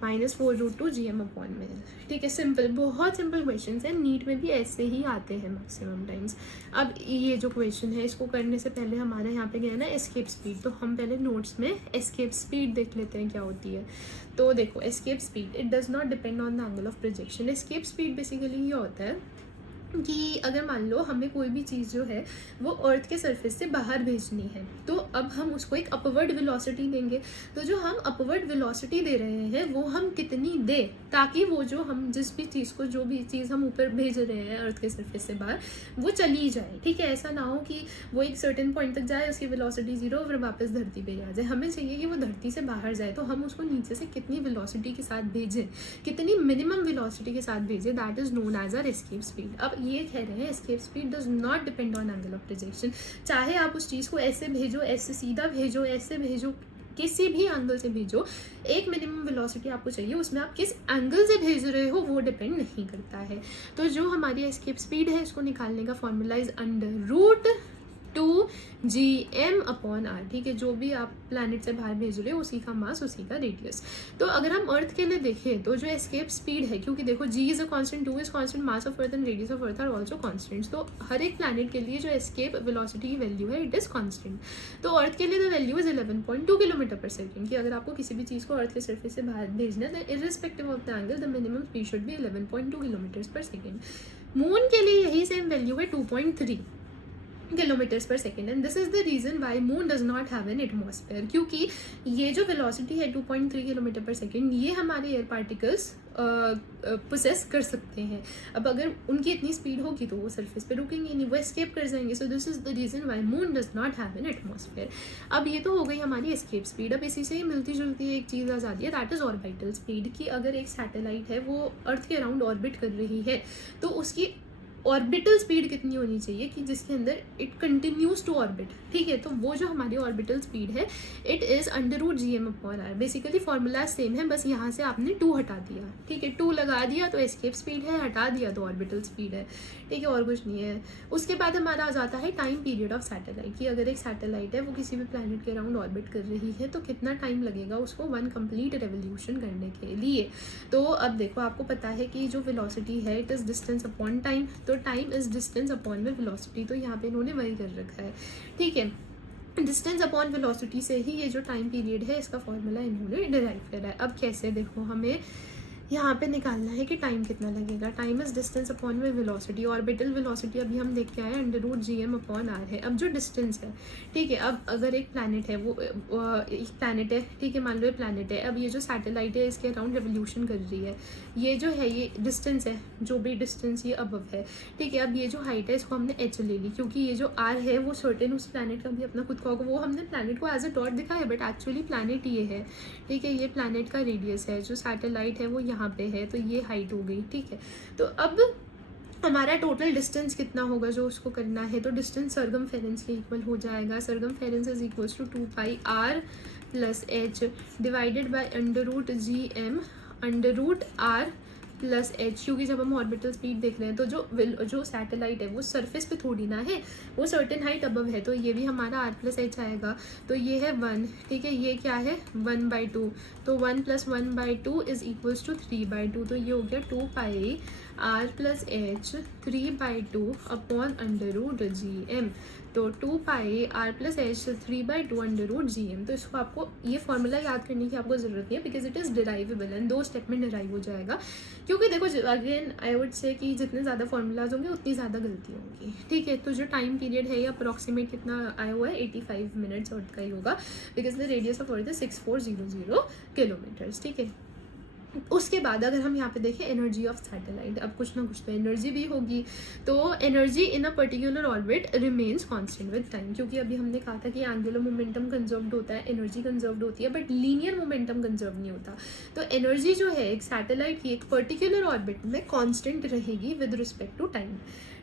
-4√2 gm/l, ठीक है। सिंपल, बहुत सिंपल क्वेश्चन है। नीट में भी ऐसे ही आते हैं मैक्सिमम टाइम्स। अब ये जो क्वेश्चन है इसको करने से पहले हमारा यहाँ पे गया है ना एस्केप स्पीड। तो हम पहले नोट्स में एस्केप स्पीड देख लेते हैं क्या होती है। तो देखो escape speed, it does not depend on the angle of projection. Escape speed basically ये होता है कि अगर मान लो हमें कोई भी चीज़ जो है वो अर्थ के सरफेस से बाहर भेजनी है, तो अब हम उसको एक अपवर्ड वेलोसिटी देंगे। तो जो हम अपवर्ड वेलोसिटी दे रहे हैं वो हम कितनी दे, ताकि वो जो हम जिस भी चीज़ को, जो भी चीज़ हम ऊपर भेज रहे हैं अर्थ के सरफेस से बाहर, वो चली जाए, ठीक है। ऐसा ना हो कि वो एक सर्टेन पॉइंट तक जाए, उसकी वेलोसिटी 0 फिर वापस धरती पे आ जाए। हमें चाहिए कि वो धरती से बाहर जाए, तो हम उसको नीचे से कितनी वेलोसिटी के साथ भेजें, कितनी मिनिमम वेलोसिटी के साथ भेजें, that is known as our escape speed. अब ये कह रहे हैं escape speed does not depend on angle of projection. चाहे आप उस चीज़ को ऐसे भेजो, ऐसे सीधा भेजो, ऐसे भेजो, किसी भी एंगल से भेजो, एक मिनिमम वेलोसिटी आपको चाहिए। उसमें आप किस एंगल से भेज रहे हो वो डिपेंड नहीं करता है। तो जो हमारी एस्केप स्पीड है इसको निकालने का फॉर्मूला इज √2 gm/r, ठीक है। जो भी आप प्लैनेट से बाहर भेज रहे हो उसी का मास, उसी का रेडियस। तो अगर हम अर्थ के लिए देखें तो जो एस्केप स्पीड है, क्योंकि देखो g is a constant, 2 is constant, mass of earth and radius of earth are also constants. तो हर एक प्लैनेट के लिए जो एस्केप वेलोसिटी की वैल्यू है इट इज कांस्टेंट। तो अर्थ के लिए द वैल्यू इज 11.2 km/s कि अगर आपको किसी भी चीज़ को अर्थ के सरफेस से बाहर भेजना है, irrespective of the angle the minimum speed should be 11.2 km/s। Moon के लिए यही सेम वैल्यू है 2.3 km/s। And this is the reason why moon does not have an atmosphere, क्योंकि ये जो वेलोसिटी है 2.3 km/s ये हमारे एयर पार्टिकल्स पोसेस कर सकते हैं। अब अगर उनकी इतनी स्पीड होगी तो वो सरफेस पे रुकेंगे नहीं, वो एस्केप कर जाएंगे। So this is the reason why moon does not have an atmosphere. अब ये तो हो गई हमारी एस्केप स्पीड। अब इसी से ही मिलती जुलती एक चीज़ आ जाती है, दैट इज ऑर्बिटल स्पीड। कि अगर एक सैटेलाइट है वो अर्थ के अराउंड ऑर्बिट कर रही है तो उसकी ऑर्बिटल स्पीड कितनी होनी चाहिए कि जिसके अंदर इट कंटिन्यूज टू ऑर्बिट, ठीक है। तो वो जो हमारी ऑर्बिटल स्पीड है it is √gm/r। Basically formula same है, बस यहाँ से आपने 2 हटा दिया, ठीक है। 2 लगा दिया तो एस्केप स्पीड है, हटा दिया तो ऑर्बिटल स्पीड है, ठीक है, और कुछ नहीं है। उसके बाद हमारा आ जाता है टाइम पीरियड ऑफ सैटेलाइट। कि अगर एक सैटेलाइट है वो किसी भी प्लैनेट के अराउंड ऑर्बिट कर रही है तो कितना टाइम लगेगा उसको 1 कंप्लीट रेवोल्यूशन करने के लिए। तो अब देखो आपको पता है कि जो वेलोसिटी है it is distance upon time. तो टाइम इज डिस्टेंस अपॉन में वेलोसिटी, तो यहाँ पे इन्होंने वही कर रखा है, ठीक है। डिस्टेंस अपॉन वेलोसिटी से ही ये जो टाइम पीरियड है इसका फॉर्मूला इन्होंने डिराइव करा है। अब कैसे, देखो हमें यहाँ पे निकालना है कि टाइम कितना लगेगा। टाइम इज डिस्टेंस अपॉन में वेलोसिटी। ऑर्बिटल वेलोसिटी अभी हम देख के आए √gm/r है। अब जो डिस्टेंस है, ठीक है, अब अगर एक प्लैनेट है, वो एक प्लैनेट है, ठीक है, मान लो ये प्लैनेट है। अब ये जो सैटेलाइट है इसके अराउंड रेवोल्यूशन कर रही है, ये जो है ये डिस्टेंस है, जो भी डिस्टेंस ये अबव है, ठीक है। अब ये जो हाइट है इसको हमने h ले ली, क्योंकि ये जो r है वो सर्टेन उस प्लैनेट का भी अपना खुद का होगा। वो हमने प्लैनेट को एज अ डॉट दिखा है बट एक्चुअली प्लैनेट ये है, ठीक है। ये प्लैनेट का रेडियस है, जो सैटेलाइट है वो यहाँ पे है, तो ये हाइट हो गई, ठीक है। तो अब हमारा टोटल डिस्टेंस कितना होगा जो उसको करना है, तो डिस्टेंस सरगमफेरेंस के इक्वल हो जाएगा। Circumference is equals to 2πr + h divided by √gm/r + h, क्योंकि जब हम ऑर्बिटल स्पीड देख रहे हैं तो जो सैटेलाइट है वो सरफेस पे थोड़ी ना है, वो सर्टेन हाइट अबव है, तो ये भी हमारा r + h आएगा। तो ये है 1, ठीक है, ये क्या है 1/2, तो 1 + 1/2 इज इक्वल्स टू 3/2। तो ये हो गया 2πr + h 3/2 अपॉन √gm। तो 2 पाई आर प्लस एच 3/2 √gm। तो इसको आपको ये फॉर्मूला याद करने की आपको ज़रूरत नहीं है because it is derivable and 2 step में डिराइव हो जाएगा। क्योंकि देखो अगेन आई वुड से कि जितने ज़्यादा फॉर्मूलाज होंगे उतनी ज़्यादा गलती होंगी, ठीक है। तो जो टाइम पीरियड है ये अप्रॉक्सीमेट कितना आया हुआ है 85 मिनट्स अर्थ का ही होगा because the radius of earth है 6400 किलोमीटर्स, ठीक है। उसके बाद अगर हम यहाँ पे देखें एनर्जी ऑफ सैटेलाइट, अब कुछ ना कुछ तो एनर्जी भी होगी। तो energy in a particular orbit remains constant with time, क्योंकि अभी हमने कहा था कि एंगुलर मोमेंटम कंजर्व्ड होता है, एनर्जी कंजर्व्ड होती है, बट लीनियर मोमेंटम कंजर्व नहीं होता। तो एनर्जी जो है एक सैटेलाइट की एक पर्टिकुलर ऑर्बिट में कॉन्स्टेंट रहेगी विद रिस्पेक्ट टू टाइम,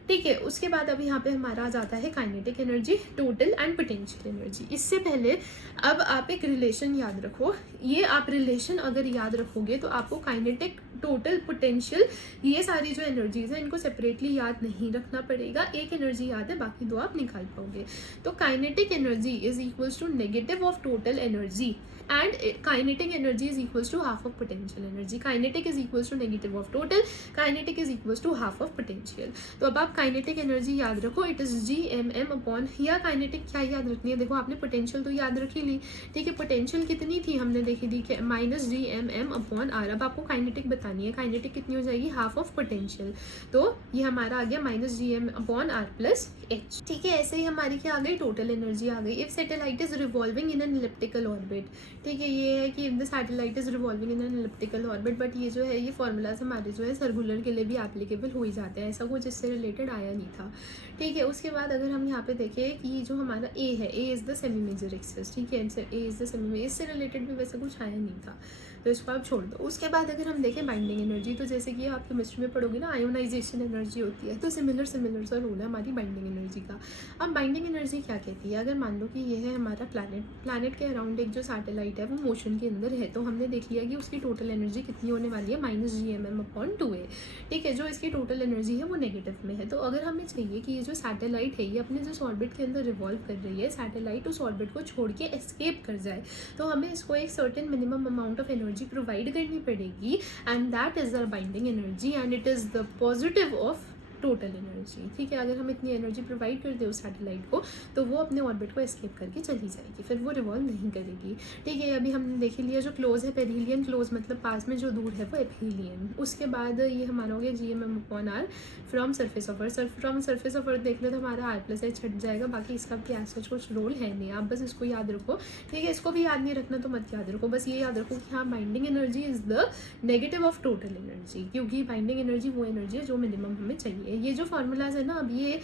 ठीक है। उसके बाद अभी यहाँ पे हमारा आ जाता है kinetic energy, total and potential energy. इससे पहले अब आप एक रिलेशन याद रखो, ये आप रिलेशन अगर याद रखोगे तो आपको काइनेटिक, टोटल, पोटेंशियल, ये सारी जो एनर्जीज हैं इनको सेपरेटली याद नहीं रखना पड़ेगा। एक एनर्जी याद है, बाकी दो आप निकाल पाओगे। तो kinetic energy is equals to negative of total energy and kinetic energy is equals to half of potential energy. Kinetic is equals to negative of total, kinetic is equals to half of potential. तो अब आप kinetic energy याद रखो, it is gmm upon, या kinetic क्या याद रखनी है, देखो आपने potential तो याद रख ही ली, ठीक है। potential कितनी थी हमने देखी थी माइनस gmm अपॉन आर। अब आपको kinetic बतानी है, kinetic कितनी हो जाएगी, हाफ ऑफ potential। तो ये हमारा आ गया माइनस gm upon R plus H, ठीक है। ऐसे ही हमारी क्या आ गई, टोटल एनर्जी आ गई। If satellite is revolving in an elliptical orbit, ठीक है। ये है कि the satellite is revolving in an elliptical orbit, but ये जो है ये फॉर्मूलाज हमारे जो है सर्कुलर के लिए भी एप्लीकेबल हो ही जाते हैं, ऐसा कुछ इससे रिलेटेड आया नहीं था, ठीक है। उसके बाद अगर हम यहाँ पे देखें कि जो हमारा ए है, A is the semi major axis, ठीक है। A is the semi major, इससे रिलेटेड भी वैसे कुछ आया नहीं था, तो इसको आप छोड़ दो। उसके बाद अगर हम देखें बाइंडिंग एनर्जी, तो जैसे कि आप केमिस्ट्री में पढ़ोगे ना, आयोनाइजेशन एनर्जी होती है, तो सिमिलर सा रोल है हमारी बाइंडिंग एनर्जी का। अब बाइंडिंग एनर्जी क्या कहती है, अगर मान लो कि ये है हमारा प्लैनेट के अराउंड एक जो सैटेलाइट है वो मोशन के अंदर है, तो हमने देख लिया कि उसकी टोटल एनर्जी कितनी होने वाली है, माइनस gmm अपॉन 2a, ठीक है। जो इसकी टोटल एनर्जी है वो नेगेटिव में है। तो अगर हमें चाहिए कि ये जो सैटेलाइट है ये अपने जिस ऑर्बिट के अंदर रिवॉल्व कर रही है, सैटेलाइट उस ऑर्बिट को छोड़ के एस्केप कर जाए, तो हमें इसको एक certain minimum amount of energy provide करनी पड़ेगी, and that is the binding energy and it is the positive of total energy, ठीक है। अगर हम इतनी एनर्जी प्रोवाइड कर दें उस सैटेलाइट को तो वो अपने ऑर्बिट को एस्केप करके चली जाएगी, फिर वो रिवॉल्व नहीं करेगी, ठीक है। अभी हमने देख लिया जो क्लोज है पेरिलियन, क्लोज मतलब पास में, जो दूर है वो एपीलियन। उसके बाद ये हमारा हो गया gmm upon R from surface of earth. From surface of earth देख लो तो हमारा आर प्लस एच हट जाएगा, बाकी इसका भी ऐसा कुछ रोल है नहीं, आप बस इसको याद रखो, ठीक है। इसको भी याद नहीं रखना तो मत याद रखो, बस ये याद रखो कि हाँ binding energy is the negative of total energy, क्योंकि बाइंडिंग एनर्जी वो एनर्जी है जो मिनिमम हमें चाहिए। ये जो फार्मूलाज है ना, अब ये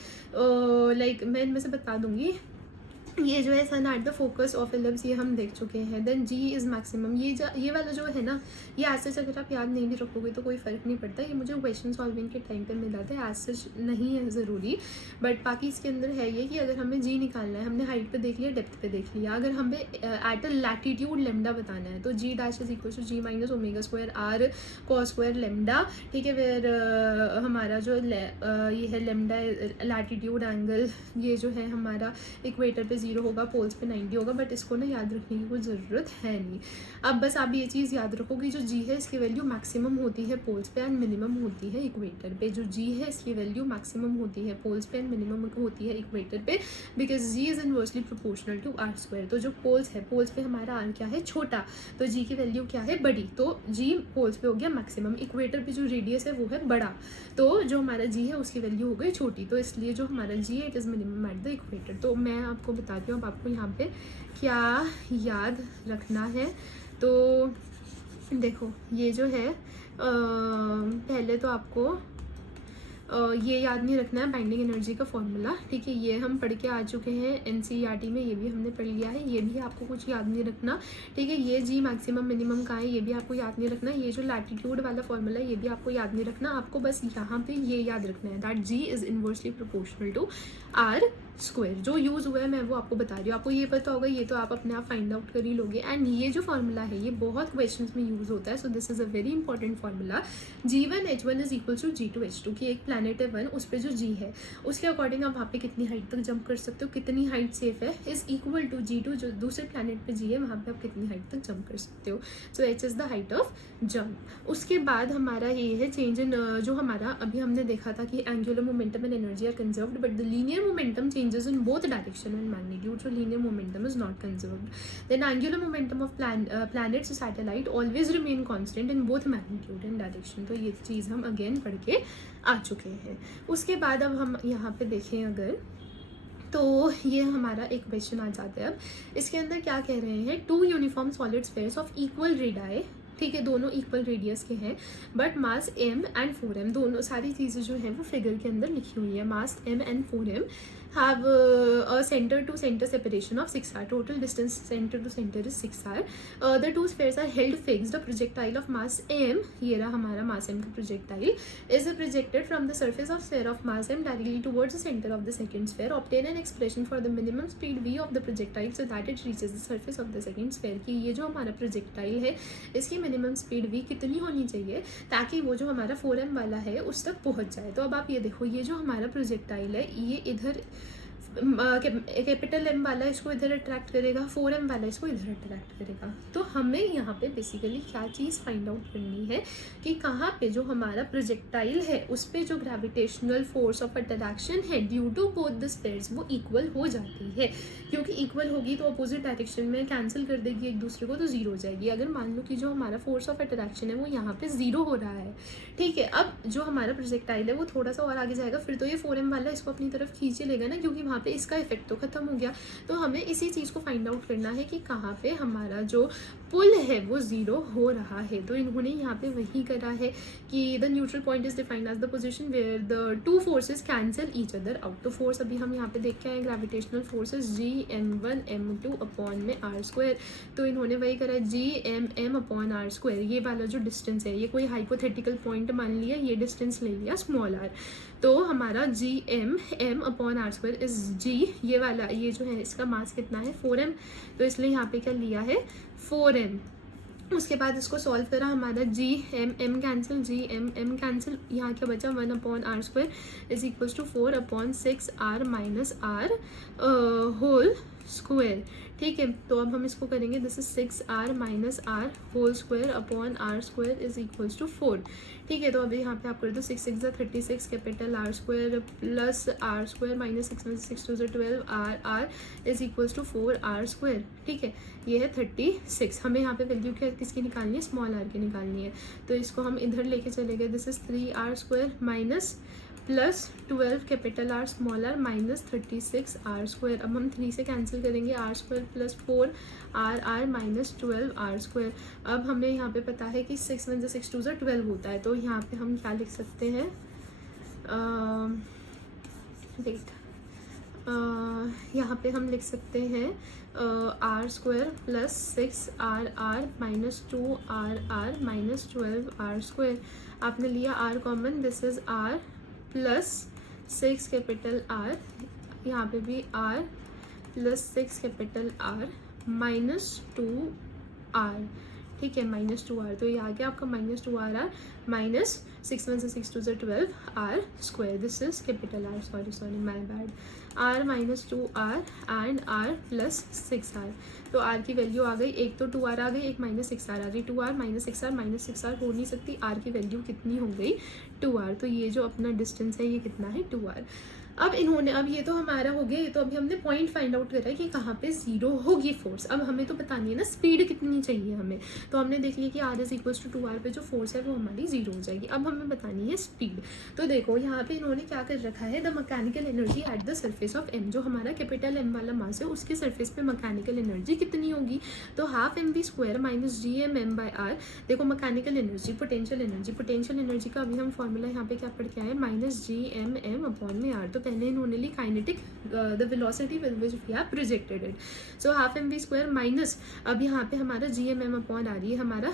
लाइक मैं इनमें से बता दूंगी, ये जो है sun at the focus of ellipse ये हम देख चुके हैं। देन जी इज़ मैक्सिमम, ये वाला जो है ना, ये एज सच अगर आप याद नहीं भी रखोगे तो कोई फ़र्क नहीं पड़ता, ये मुझे क्वेश्चन सॉल्विंग के टाइम पे मिला था, एज सच नहीं है ज़रूरी, बट बाकी इसके अंदर है ये कि अगर हमें जी निकालना है, हमने हाइट पे देख लिया, डेप्थ पे देख लिया, अगर हमें एट अ लैटिट्यूड लेमडा बताना है तो G dash is equal to G minus omega square R cos square lambda, ठीक है। फिर हमारा जो ये है लेमडा लैटिट्यूड एंगल, ये जो है हमारा इक्वेटर पे 0 होगा, पोल्स पे 90 होगा, बट इसको ना याद रखने की कोई ज़रूरत है नहीं। अब बस आप ये चीज़ याद रखो कि जो जी है इसकी वैल्यू मैक्सिमम होती है पोल्स पे एंड मिनिमम होती है इक्वेटर पे। जो जी है इसकी वैल्यू मैक्सिमम होती है पोल्स पे एंड मिनिमम होती है इक्वेटर पे, because G is inversely proportional to R square. तो जो पोल्स है, पोल्स पे हमारा आर क्या है, छोटा, तो जी की वैल्यू क्या है, बड़ी, तो जी पोल्स पे हो गया मैक्सिमम। इक्वेटर पे जो रेडियस है वो है बड़ा, तो जो हमारा जी है उसकी वैल्यू हो गई छोटी, तो इसलिए जो हमारा जी है it is minimum at the equator. तो मैं आपको बताती हूँ अब आपको यहाँ पे क्या याद रखना है। तो देखो ये जो है पहले तो आपको ये याद नहीं रखना है बाइंडिंग एनर्जी का फॉर्मूला, ठीक है। ये हम पढ़ के आ चुके हैं एनसीईआरटी में, ये भी हमने पढ़ लिया है, ये भी आपको कुछ याद नहीं रखना, ठीक है। ये जी मैक्सिमम मिनिमम का है, ये भी आपको याद नहीं रखना। ये जो लैटिट्यूड वाला फॉर्मूला है ये भी आपको याद नहीं रखना, आपको बस यहाँ पे ये याद रखना है that G is inversely proportional to R square. जो यूज़ हुआ है मैं वो आपको बता रही हूँ, आपको ये पता होगा, ये तो आप अपने आप फाइंड आउट कर ही लोगे। एंड ये जो फार्मूला है ये बहुत क्वेश्चंस में यूज़ होता है, so this is a very important formula. G1H1 is equal to G2H2 की एक प्लानट है 1, उस पर जो G है उसके अकॉर्डिंग आप वहाँ पे कितनी हाइट तक जंप कर सकते हो, कितनी हाइट सेफ है, इज़ इक्वल टू G2 जो दूसरे प्लानट पे G है वहाँ पे आप कितनी हाइट तक जंप कर सकते हो। सो H is the height of jump. उसके बाद हमारा ये है चेंज इन, जो हमारा अभी हमने देखा था कि angular momentum and energy are conserved but the linear momentum change changes in both direction and magnitude, so linear momentum is not conserved. Then angular momentum of planets satellite always remain constant in both magnitude and direction. तो ये चीज़ हम again पढ़ के आ चुके हैं. उसके बाद अब हम यहाँ पे देखें अगर, तो ये हमारा एक क्वेश्चन आ जाता है. अब इसके अंदर क्या कह रहे हैं, 2 uniform solid spheres of equal radii, ठीक है, दोनों इक्वल रेडियस के हैं, but mass m and 4m, दोनों सारी चीज़ें जो हैं वो फिगर के अंदर लिखी हुई है. मास m and 4m have a center to center separation of 6r. Total distance center to center is 6r. The two spheres are held fixed. The projectile of mass m, ये रहा हमारा mass m का projectile, is projected from the surface of sphere of mass m directly towards the center of the second sphere. Obtain an expression for the minimum speed v of the projectile so that it reaches the surface of the second sphere. कि ये जो हमारा projectile है इसकी minimum speed v कितनी होनी चाहिए ताकि वो जो हमारा 4m वाला है उस तक पहुंच जाए. तो अब आप ये देखो, ये जो हमारा प्रोजेक्टाइल है ये इधर कैपिटल m वाला इसको इधर अट्रैक्ट करेगा, 4m वाला इसको इधर अट्रैक्ट करेगा. तो हमें यहाँ पे बेसिकली क्या चीज़ फाइंड आउट करनी है कि कहाँ पे जो हमारा प्रोजेक्टाइल है उस पे जो ग्रेविटेशनल फोर्स ऑफ अट्रैक्शन है due to both the spheres वो इक्वल हो जाती है. क्योंकि इक्वल होगी तो अपोजिट डायरेक्शन में कैंसिल कर देगी एक दूसरे को, तो जीरो हो जाएगी. अगर मान लो कि जो हमारा फोर्स ऑफ अट्रैक्शन है वो यहाँ पे जीरो हो रहा है, ठीक है. अब जो हमारा प्रोजेक्टाइल है वो थोड़ा सा और आगे जाएगा, फिर तो ये 4m वाला इसको अपनी तरफ खींचे लेगा ना, क्योंकि वहाँ पे इसका इफेक्ट तो खत्म हो गया. तो हमें इसी चीज़ को फाइंड आउट करना है कि कहाँ पे हमारा जो पुल है वो ज़ीरो हो रहा है. तो इन्होंने यहाँ पे वही करा है कि the neutral point is defined as the position where the two forces cancel each other out. तो फोर्स अभी हम यहाँ पे देख के आए gravitational forces Gm1 m2 upon में r². तो इन्होंने वही करा है Gmm अपॉन r². ये वाला जो डिस्टेंस है ये कोई हाइपोथेटिकल पॉइंट मान लिया, ये डिस्टेंस ले लिया स्मॉल r. तो हमारा Gmm upon r² is g, ये वाला ये जो है इसका मास कितना है 4m, तो इसलिए यहाँ पे क्या लिया है 4m. उसके बाद इसको सॉल्व करा, हमारा Gmm कैंसिल, यहाँ क्या बचा 1 upon r² is equals to 4 upon 6r minus r whole square. ठीक है, तो अब हम इसको करेंगे, this is 6r minus r whole square upon r² is equals to 4. ठीक है, तो अभी यहाँ पे आप कर दो 6 6 36 capital r² plus r² minus 6 में 6 2 12 r is equals to 4r². ठीक है, ये है 36. हमें यहाँ पे वैल्यू क्या किसकी निकालनी है, स्मॉल r की निकालनी है. तो इसको हम इधर लेके चले गए, this is 3r² minus plus 12 capital R small r minus 36 r². अब हम 3 से कैंसिल करेंगे, r² plus 4 r minus 12 r². अब हमें यहाँ पे पता है कि 6 1 6 2 12 होता है. तो यहाँ पे हम क्या लिख सकते हैं, यहाँ पे हम लिख सकते हैं r² plus 6r minus 2r minus 12 r². आपने लिया r common, this is r plus 6 capital R, यहाँ पे भी R plus 6 capital R minus 2R. ठीक है, माइनस 2r. तो ये आ गया आपका minus 2r minus 6 1 6 2 12 r². This is capital R, sorry my bad, r minus 2r and r plus 6r. तो r की वैल्यू आ गई, एक तो 2r आ गई, एक माइनस 6r आ गई. 2r माइनस 6r हो नहीं सकती, r की वैल्यू कितनी हो गई 2r. तो ये जो अपना डिस्टेंस है ये कितना है 2r. अब इन्होंने, अब ये तो हमारा हो गया, ये तो अभी हमने पॉइंट फाइंड आउट करा है कि कहाँ पे जीरो होगी फोर्स. अब हमें तो बतानी है ना स्पीड कितनी चाहिए हमें. तो हमने देख लिया कि r is equals to 2r पे जो फोर्स है वो हमारी जीरो हो जाएगी. अब हमें बतानी है स्पीड. तो देखो यहाँ पे इन्होंने क्या कर रखा है, the mechanical energy at the surface of m, जो हमारा कैपिटल M वाला मास है उसके सरफेस पे मैकेनिकल एनर्जी कितनी होगी. तो half mv² minus Gmm by r. देखो मैकेनिकल एनर्जी, पोटेंशियल एनर्जी का अभी हम फॉर्मूला यहाँ पे क्या पढ़ के आए, माइनस Gmm अपॉन में r. तो पहले इन्होंने ली kinetic, the velocity with which we have projected it. So half mv² minus, अब यहाँ पे हमारा Gmm अपॉन r, ये हमारा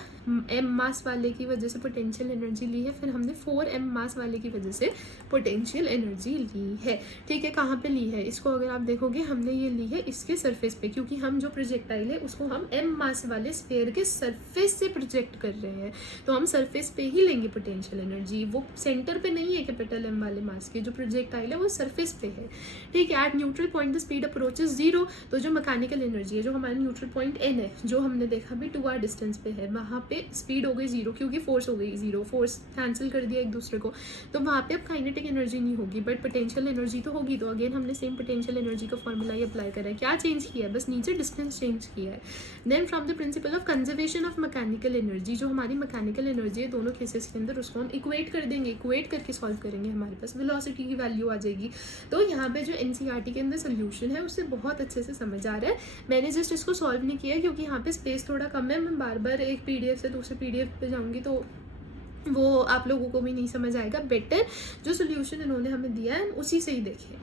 m मास वाले की वजह से पोटेंशियल एनर्जी ली है, फिर हमने 4m मास वाले की वजह से पोटेंशियल एनर्जी ली है. ठीक है, कहाँ पे ली है, इसको अगर आप देखोगे हमने ये ली है इसके सरफेस पे, क्योंकि हम जो प्रोजेक्टाइल है उसको हम m मास वाले स्फीयर के सरफेस से प्रोजेक्ट कर रहे हैं. तो हम सरफेस पे ही लेंगे पोटेंशियल एनर्जी, वो सेंटर पे नहीं है कैपिटल M वाले मास के. जो प्रोजेक्टाइल है वो सरफेस पे है, ठीक है। At neutral point the speed approaches 0, तो जो मैकेनिकल एनर्जी है, जो हमारा न्यूट्रल पॉइंट n है, जो हमने देखा भी 2r डिस्टेंस पे है, वहाँ पे स्पीड हो गई 0 क्योंकि फोर्स हो गई 0, फोर्स कैंसिल कर दिया एक दूसरे को, तो वहाँ पे अब काइनेटिक एनर्जी नहीं होगी बट पोटेंशियल एनर्जी तो होगी। तो अगेन हमने सेम पोटेंशियल एनर्जी का फॉर्मूला ही अप्लाई करा है। क्या चेंज किया है? बस नीचे डिस्टेंस चेंज किया है। Then from the principle of conservation of mechanical energy, जो हमारी मैकेनिकल एनर्जी है दोनों केसेस के अंदर, उसको हम इक्वेट कर देंगे, इक्वेट करके सॉल्व करेंगे, हमारे पास वेलोसिटी की वैल्यू आ जाएगी। तो यहाँ पे जो एनसीईआरटी के अंदर सोल्यूशन है उससे बहुत अच्छे से समझ आ रहा है। मैंने जस्ट इसको सॉल्व नहीं किया क्योंकि यहाँ पे स्पेस थोड़ा कम है, मैं बार बार एक पीडीएफ से दूसरे पीडीएफ पे जाऊँगी तो वो आप लोगों को भी नहीं समझ आएगा। बेटर जो सोल्यूशन इन्होंने हमें दिया है उसी से ही देखें,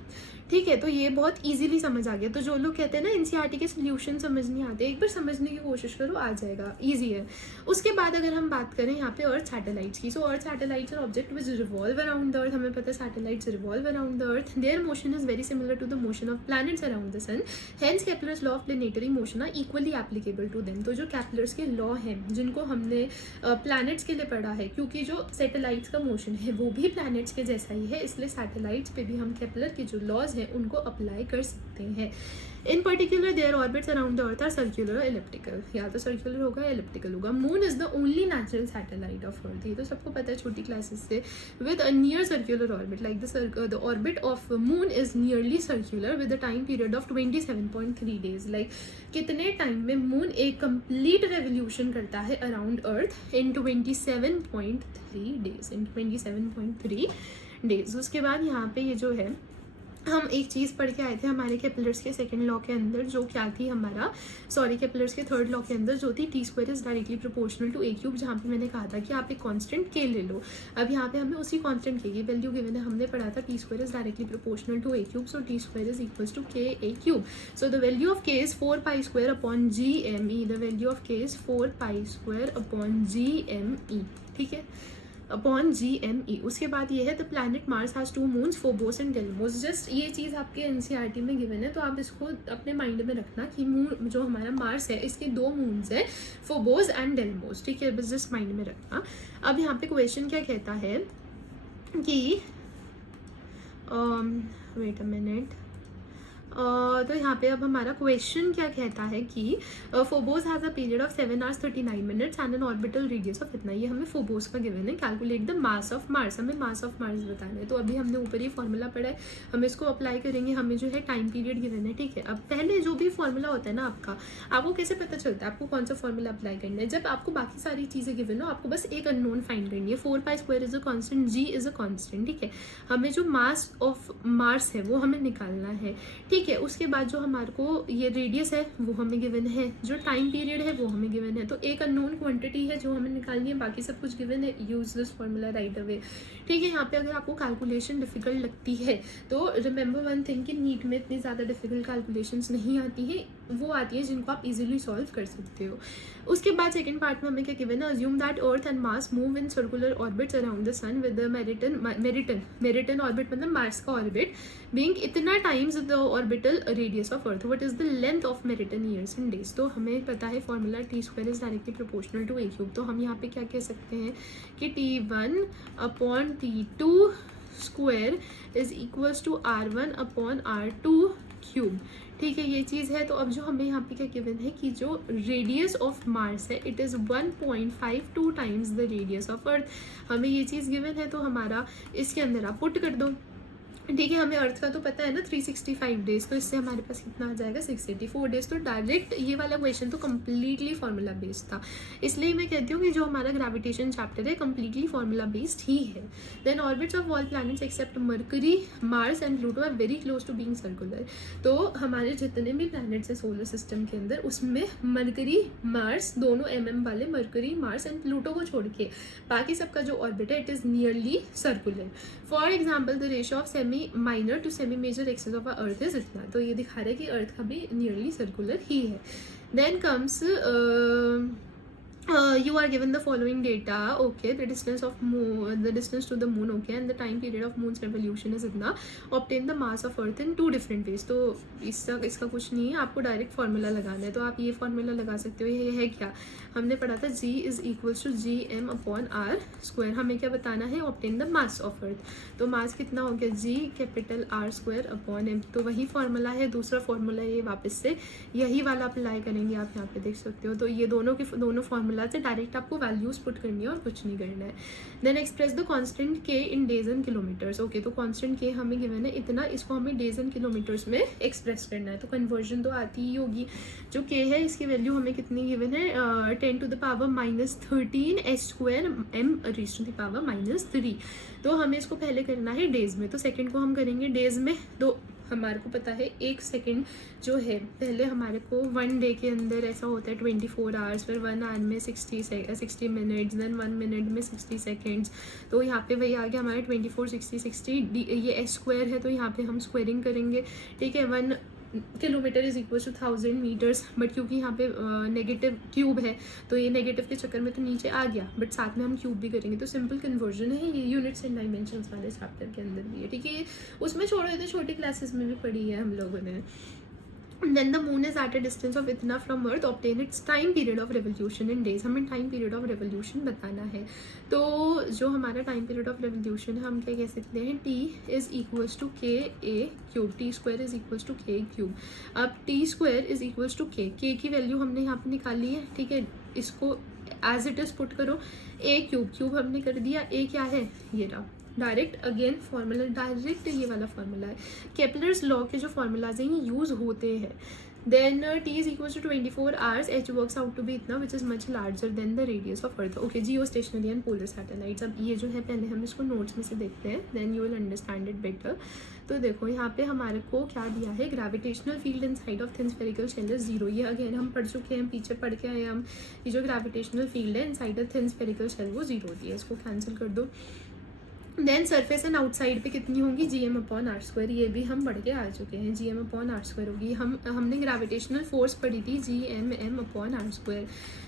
ठीक है। तो ये बहुत इजीली समझ आ गया। तो जो लोग कहते हैं ना एनसीईआरटी के सोल्यूशन समझ नहीं आते, एक बार समझने की कोशिश करो, आ जाएगा, इजी है। उसके बाद अगर हम बात करें यहाँ पे अर्थ सैटेलाइट्स की, सो अर्थ सैटेलाइट्स और object which revolve around the earth, हमें पता है satellites revolve around the earth, their motion is very similar to the motion of planets around the sun, hence Kepler's law of planetary motion are equally applicable to them. तो जो Kepler's के law हैं जिनको हमने planets के लिए पढ़ा है, क्योंकि जो सैटेलाइट्स का मोशन है वो भी प्लैनेट्स के जैसा ही है, इसलिए सैटेलाइट्स पे भी हम केपलर के जो लॉज हैं उनको अप्लाई कर सकते हैं। In particular their orbits around the earth are circular और एलिप्टिकल, या तो सर्कुलर होगा या एलिप्टिकल होगा। Moon is the only natural satellite of earth, ये तो सबको पता है छोटी क्लासेस से, with a near circular orbit, like the orbit of moon is nearly circular with the time period of 27.3 days. Like कितने टाइम में मून एक कंप्लीट रेवोल्यूशन करता है अराउंड अर्थ? इन 27.3 डेज, इन 27.3 डेज। उसके बाद यहाँ पे ये जो है हम एक चीज़ पढ़ के आए थे हमारे केपलर्स के सेकंड लॉ के अंदर, जो क्या थी हमारा, सॉरी केपलर्स के थर्ड लॉ के अंदर, जो थी T square is directly proportional to A cube, जहाँ पे मैंने कहा था कि आप एक कांस्टेंट के ले लो। अब यहाँ पे हमें उसी कांस्टेंट के की वैल्यू गिवन है, हमने पढ़ा था T square is directly proportional to A cube, so T square is equals to के ए cube. So the value of K is 4 pi square upon G M E, the value of K is 4 pi square upon G M E, ठीक है, upon G M ई। उसके बाद ये है the planet Mars has 2 moons, Phobos and Deimos. Just ये चीज़ आपके NCERT में गिवन है, तो आप इसको अपने माइंड में रखना कि मून जो हमारा मार्स है इसके 2 मून्स है, फोबोस एंड डेल्मोस, ठीक है, बस जस्ट माइंड में रखना। अब यहाँ पे क्वेश्चन क्या कहता है कि वेट अ मिनट, तो यहाँ पे अब हमारा क्वेश्चन क्या कहता है कि Phobos has a period of 7 hours 39 minutes and N orbital radius of इतना। ये हमें फोबोस का गिवन है। Calculate the mass of Mars, हमें मास ऑफ मार्स बताना है। तो अभी हमने ऊपर ये फॉर्मूला पढ़ा है, हम इसको अप्लाई करेंगे, हमें जो है टाइम पीरियड गिवन है, ठीक है। अब पहले जो भी फॉर्मूला होता है ना आपका, आपको कैसे पता चलता है आपको कौन सा फॉर्मूला अप्लाई करना है? जब आपको बाकी सारी चीज़ें गिवन हो, आपको बस एक अननोन फाइंड करनी है। 4 pi square is a constant, G is a constant, ठीक है। हमें जो मास ऑफ मार्स है वो हमें निकालना है, ठीक है। उसके बाद जो हमारे को ये रेडियस है वो हमें गिवन है, जो टाइम पीरियड है वो हमें गिवन है। तो एक अननोन क्वांटिटी है जो हमें निकालनी है, बाकी सब कुछ गिवन है। Use this formula right away, ठीक है। यहाँ पे अगर आपको कैलकुलेशन डिफिकल्ट लगती है तो रिमेंबर वन थिंग कि नीट में इतनी ज़्यादा डिफिकल्ट कैलकुलेशंस नहीं आती है, वो आती है जिनको आप इजीली सॉल्व कर सकते हो। उसके बाद सेकंड पार्ट में हमें क्या गिवन है, assume that earth and Mars move in circular orbits around the sun with the Martian orbit, मतलब मार्स का ऑर्बिट बीइंग इतना times the orbital radius of earth. What is the length of Martian years in days? तो हमें पता है formula T square is directly proportional to A cube. तो हम यहाँ पे क्या कह सकते हैं कि T1 upon T2 square is equals to R1 upon R2 cube, ठीक है, ये चीज़ है। तो अब जो हमें यहाँ पे क्या गिवन है कि जो रेडियस ऑफ मार्स है it is 1.52 times the radius of अर्थ। हमें ये चीज़ गिवन है, तो हमारा इसके अंदर आप पुट कर दो, ठीक है। हमें अर्थ का तो पता है ना 365 डेज, तो इससे हमारे पास कितना आ जाएगा 684 डेज। तो डायरेक्ट ये वाला क्वेश्चन तो कम्प्लीटली फार्मूला बेस्ड था, इसलिए मैं कहती हूँ कि जो हमारा ग्रेविटेशन चैप्टर है कम्प्लीटली फार्मूला बेस्ड ही है। Then orbits of all planets except Mercury, Mars and Pluto are very close to being circular. तो हमारे जितने भी प्लैनेट्स हैं सोलर सिस्टम के अंदर, उसमें मरकरी मार्स दोनों वाले, मरकरी मार्स एंड प्लूटो को छोड़ के बाकी सबका जो ऑर्बिट है it is nearly circular. For example the ratio of semi minor to semi major axes of earth is इतना। तो ये दिखा रहा है कि अर्थ का भी नियरली सर्कुलर ही है। Then comes You are given the following data. Okay, the distance of moon, the distance to the moon, okay, and the time period of moon's revolution is इतना. Obtain the mass of earth in 2 different ways. तो इसका कुछ नहीं है, आपको direct formula लगाना है. तो आप ये फार्मूला लगा सकते हो. ये है क्या, हमने पढ़ा था G is equals to G M upon R square. हमें क्या बताना है, obtain the mass of earth. तो मास कितना हो गया, G capital R square upon M. तो वही फार्मूला है, दूसरा फार्मूला ये वापस से यही वाला अप्लाई करेंगे. आप यहाँ पे देख सकते हो. तो ये दोनों फार्मूला से डायरेक्ट आपको वैल्यूज पुट करनी है और कुछ नहीं करना है. देन एक्सप्रेस द कांस्टेंट के इन डेज एंड किलोमीटर्स. ओके, तो कांस्टेंट के हमें गिवन है इतना, इसको हमें डेज एंड किलोमीटर्स में एक्सप्रेस करना है. तो कन्वर्जन तो आती ही होगी. जो के है इसकी वैल्यू हमें कितनी गिवन है, 10 to the power -13 H square M raise to the power -3. तो हमें इसको पहले करना है डेज में. तो सेकेंड को हम करेंगे डेज में. तो हमारे को पता है 1 सेकेंड जो है, पहले हमारे को 1 डे के अंदर ऐसा होता है 24 आवर्स, फिर 1 आवर में 60 मिनट्स, देन 1 मिनट में 60 सेकेंड्स. तो यहाँ पे वही आ गया हमारे 24 60 ये एच स्क्वायर है. तो यहाँ पे हम स्क्वायरिंग करेंगे. ठीक है, 1 kilometre is equal to 1000 metres. But क्योंकि यहाँ पे नेगेटिव क्यूब है तो ये नेगेटिव के चक्कर में तो नीचे आ गया, बट साथ में हम क्यूब भी करेंगे. तो सिंपल कन्वर्जन है ये, यूनिट्स एंड डायमेंशंस वाले चैप्टर के अंदर भी है. ठीक है, ये उसमें छोड़ो, तो छोटी क्लासेस में भी पढ़ी है हम लोगों ने. Then the moon is at a distance of इतना from earth. Obtain its time period of revolution in days. हमें टाइम पीरियड ऑफ रेवोल्यूशन बताना है. तो जो हमारा टाइम पीरियड ऑफ रेवोल्यूशन है, हम क्या कह सकते हैं, टी इज इक्वल्स टू के ए cube. T square is equals to k cube. अब T square is equals to k की वैल्यू हमने यहाँ पे निकाली है. ठीक है, इसको एज इट इज पुट करो. ए क्यूब हमने कर दिया. ए क्या है, ये रहा. डायरेक्ट अगेन फार्मूला, डायरेक्ट ये वाला फार्मूला है. केपलर्स लॉ के जो फार्मूलाज हैं ये यूज़ होते हैं. Then T is equal to 24 hours. H works out to be इतना which is much larger than the radius of earth. Okay, geostationary and polar satellites. अब ये जो है पहले हम इसको नोट्स में से देखते हैं, then you will understand it better. तो देखो यहाँ पे हमारे को क्या दिया है, gravitational field inside of thin spherical shell is 0. ये अगेन हम पढ़ चुके हैं, पीछे पढ़ के आए हम. ये जो ग्रेविटेशनल फील्ड है inside of thin spherical shell वो 0 दिया. इसको कैंसिल कर दो. देन सरफेस एंड आउटसाइड पे कितनी होंगी, G M upon R square. ये भी हम पढ़ के आ चुके हैं, G M upon R square होगी. हमने ग्रेविटेशनल फोर्स पढ़ी थी, G M upon R square.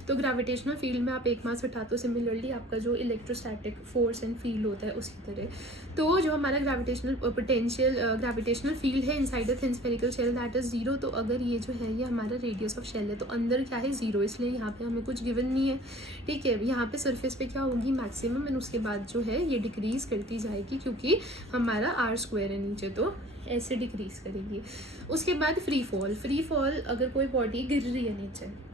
तो ग्रेविटेशनल फील्ड में आप एक मास हटा तो सिमिलरली आपका जो इलेक्ट्रोस्टैटिक फोर्स एंड फील्ड होता है उसी तरह. तो जो हमारा ग्रेविटेशनल फील्ड है inside the thin spherical shell that is 0. तो अगर ये जो है ये हमारा रेडियस ऑफ शेल है तो अंदर क्या है, 0. इसलिए यहाँ पे हमें कुछ गिवन नहीं है. ठीक है, यहाँ पे सरफेस पे क्या होगी, मैक्सिमम, एंड उसके बाद जो है ये डिक्रीज करती जाएगी क्योंकि हमारा आर स्क्वायर है नीचे, तो ऐसे डिक्रीज करेगी. उसके बाद फ्री फॉल अगर कोई बॉडी गिर रही है नीचे,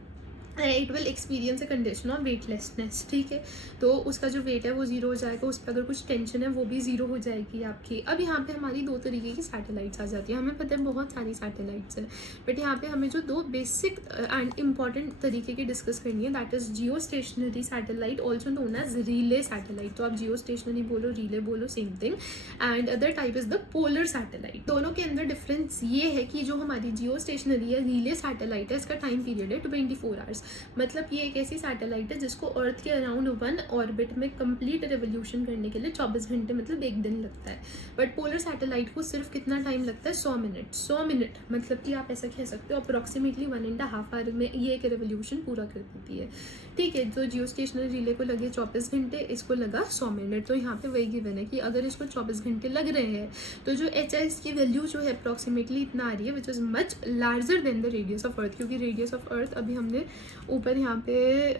it will experience a condition of weightlessness. ठीक है, तो उसका जो वेट है वो 0 हो जाएगा. उस पर अगर कुछ टेंशन है वो भी 0 हो जाएगी आपकी. अब यहाँ पे हमारी 2 तरीके की सैटेलाइट्स आ जाती है. हमें पता है बहुत सारी सैटेलाइट्स हैं, बट यहाँ पे हमें जो 2 बेसिक एंड इंपॉर्टेंट तरीके की डिस्कस करनी है, that is geostationary satellite also known as relay satellite. तो आप जियो स्टेशनरी बोलो, रिले बोलो, same thing. And other type is the polar satellite. दोनों के अंदर डिफरेंस ये है कि जो हमारी जियो स्टेशनरी या रिले सैटेलाइट है इसका टाइम पीरियड है 24 आवर्स. मतलब ये एक ऐसी सैटेलाइट है जिसको अर्थ के अराउंड 1 ऑर्बिट में कंप्लीट रेवोल्यूशन करने के लिए 24 घंटे मतलब 1 दिन लगता है. बट पोलर सैटेलाइट को सिर्फ कितना टाइम लगता है, 100 मिनट. मतलब कि आप ऐसा कह सकते हो अप्रॉक्सीमेटली 1.5 आवर में ये एक रेवोल्यूशन पूरा कर देती है. ठीक है, तो जियो स्टेशनरी रिले को लगे 24 घंटे, इसको लगा 100 मिनट. तो यहाँ पे वही गिवन है कि अगर इसको 24 घंटे लग रहे हैं तो जो एच की वैल्यू जो है अप्रॉक्सीमेटली इतना आ रही है विच is much larger than the radius of अर्थ. क्योंकि रेडियस ऑफ अर्थ अभी हमने ऊपर यहाँ पे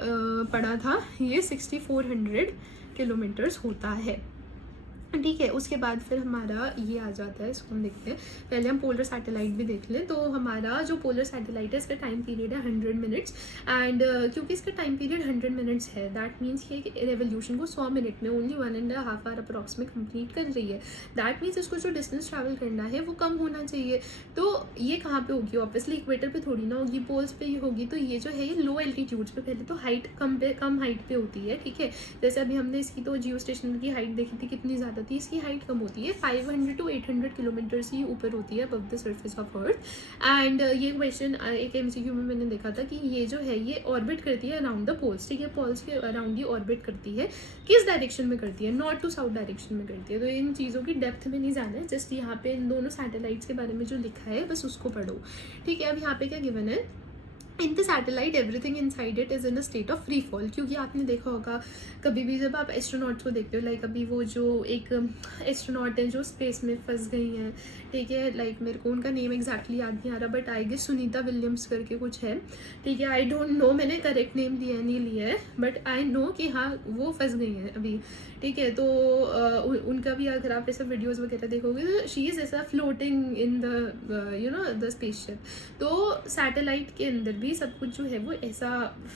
पढ़ा था, ये 6400 किलोमीटर्स होता है. ठीक है, उसके बाद फिर हमारा ये आ जाता है, इसको हम देखते हैं. पहले हम पोलर सैटेलाइट भी देख लें. तो हमारा जो पोलर सैटेलाइट है इसका टाइम पीरियड है 100 मिनट्स. एंड क्योंकि इसका टाइम पीरियड 100 मिनट्स है, दैट मीन्स कि रेवोल्यूशन को 100 मिनट में ओनली 1.5 आवर अप्रॉक्स में कंप्लीट कर रही है. दैट मीन्स इसको जो डिस्टेंस ट्रैवल करना है वो कम होना चाहिए. तो ये कहाँ पे होगी, ऑब्वियसली इक्वेटर पे थोड़ी ना होगी, पोल्स पे ही होगी. तो ये जो है ये लो एल्टीट्यूड्स पे, पहले तो हाइट कम हाइट पे होती है. ठीक है, जैसे अभी हमने इसकी तो जियो स्टेशन की हाइट देखी थी कितनी ज़्यादा थी, इसकी हाइट कम होती है, 500 to 800 किलोमीटर ही ऊपर होती है above the surface of earth. And ये क्वेश्चन एक एमसीक्यू में मैंने देखा था कि ये जो है ये ऑर्बिट करती है अराउंड द पोल्स. ठीक है, पोल्स के अराउंड ये ऑर्बिट करती है. किस डायरेक्शन में करती है, नॉर्थ टू साउथ डायरेक्शन में करती है. तो इन चीज़ों की डेप्थ में नहीं जाना है, जस्ट यहाँ पे इन दोनों सैटेलाइट्स के बारे में जो लिखा है बस उसको पढ़ो. ठीक है, अब यहाँ पे क्या गिवन है, in the satellite everything inside it is in a state of free fall. क्योंकि आपने देखा होगा कभी भी जब आप एस्ट्रोनॉट्स को देखते हो, लाइक अभी वो जो एक एस्ट्रोनॉट है जो स्पेस में फंस गई हैं, ठीक है, लाइक मेरे को उनका नेम एग्जैक्टली याद नहीं आ रहा, but I guess Sunita Williams करके कुछ है, ठीक है, आई डोंट नो, मैंने करेक्ट नेम लिया नहीं लिया है, बट आई नो कि हाँ वो फंस गई हैं अभी, ठीक है। तो उनका भी अगर आप ऐसा वीडियोज़ वगैरह देखोगे तो शी इज़ ऐसा floating in the you know the spaceship. तो सैटेलाइट के अंदर भी सब कुछ जो है वो ऐसा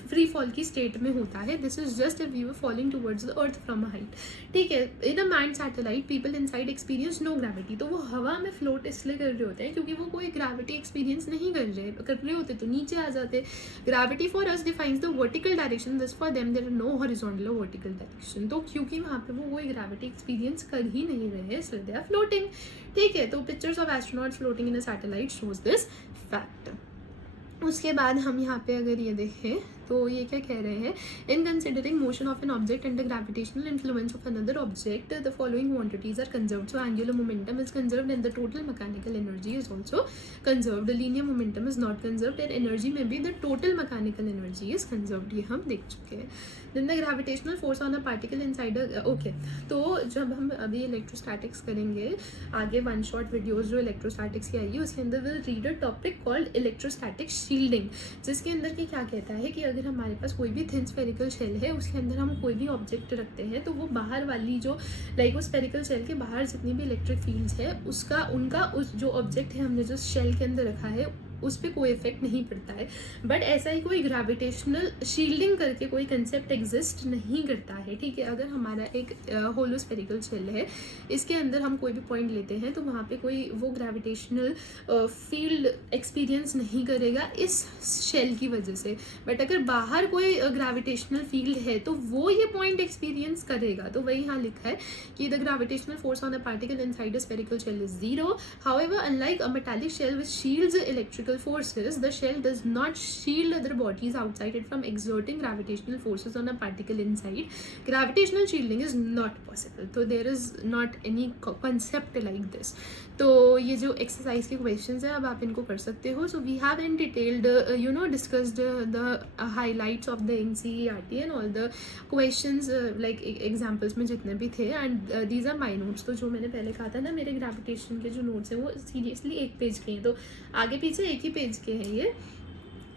फ्री फॉल की स्टेट में होता है। This is just a view falling towards the earth from a height, ठीक है। In a manned satellite people inside experience no gravity. तो वो हवा में फ्लोट इसलिए कर रहे होते हैं क्योंकि वो कोई ग्रेविटी एक्सपीरियंस नहीं कर रहे होते तो नीचे आ जाते। Gravity for us defines the vertical direction, this for them there are no horizontal और वर्टिकल डायरेक्शन। तो क्योंकि वहाँ पे वो कोई ग्रेविटी एक्सपीरियंस कर ही नहीं रहे हैं इसलिए दे आर फ्लोटिंग, ठीक है। तो pictures of astronauts floating in a satellite shows this fact. उसके बाद हम यहाँ पे अगर ये देखें तो ये क्या कह रहे हैं, in considering motion of an object and the gravitational influence of another object the following quantities are conserved. So angular momentum is conserved and the total mechanical energy is also conserved. Linear momentum is not conserved and energy में भी the total mechanical energy is conserved. ये हम देख चुके हैं। Then the gravitational force on a particle inside okay. तो जब हम अभी इलेक्ट्रोस्टैटिक्स करेंगे आगे, वन शॉट वीडियोज जो इलेक्ट्रोस्टैटिक्स की आएगी उसके अंदर will read a topic called electrostatic shielding, जिसके अंदर की क्या कहता है कि अगर हमारे पास कोई भी थिन स्फेरिकल शेल है उसके अंदर हम कोई भी ऑब्जेक्ट रखते हैं तो वो बाहर वाली जो लाइक उस स्फेरिकल शेल के बाहर जितनी भी इलेक्ट्रिक फील्ड्स है उसका उनका उस जो ऑब्जेक्ट है हमने जो शेल के अंदर रखा है उस पर कोई इफेक्ट नहीं पड़ता है। बट ऐसा ही कोई ग्रेविटेशनल शील्डिंग करके कोई कंसेप्ट एग्जिस्ट नहीं करता है, ठीक है। अगर हमारा एक होलो स्फेरिकल शेल है, इसके अंदर हम कोई भी पॉइंट लेते हैं तो वहाँ पे कोई वो ग्रेविटेशनल फील्ड एक्सपीरियंस नहीं करेगा इस शेल की वजह से। बट अगर बाहर कोई ग्रेविटेशनल फील्ड है तो वो ये पॉइंट एक्सपीरियंस करेगा। तो वही यहाँ लिखा है कि the gravitational force on a particle inside a spherical shell is zero. However unlike a metallic shell which shields electrical forces, the shell does not shield other bodies outside it from exerting gravitational forces on a particle inside. Gravitational shielding is not possible. So there is not any concept like this. तो ये जो exercise के questions हैं अब आप इनको कर सकते हो। So we have in detailed you know discussed the highlights of the NCERT and all the questions like examples में जितने भी थे, and these are my notes. तो जो मैंने पहले कहा था ना मेरे ग्रेविटेशन के जो नोट्स हैं वो सीरियसली एक पेज के हैं, तो आगे पीछे एक ही पेज के हैं ये।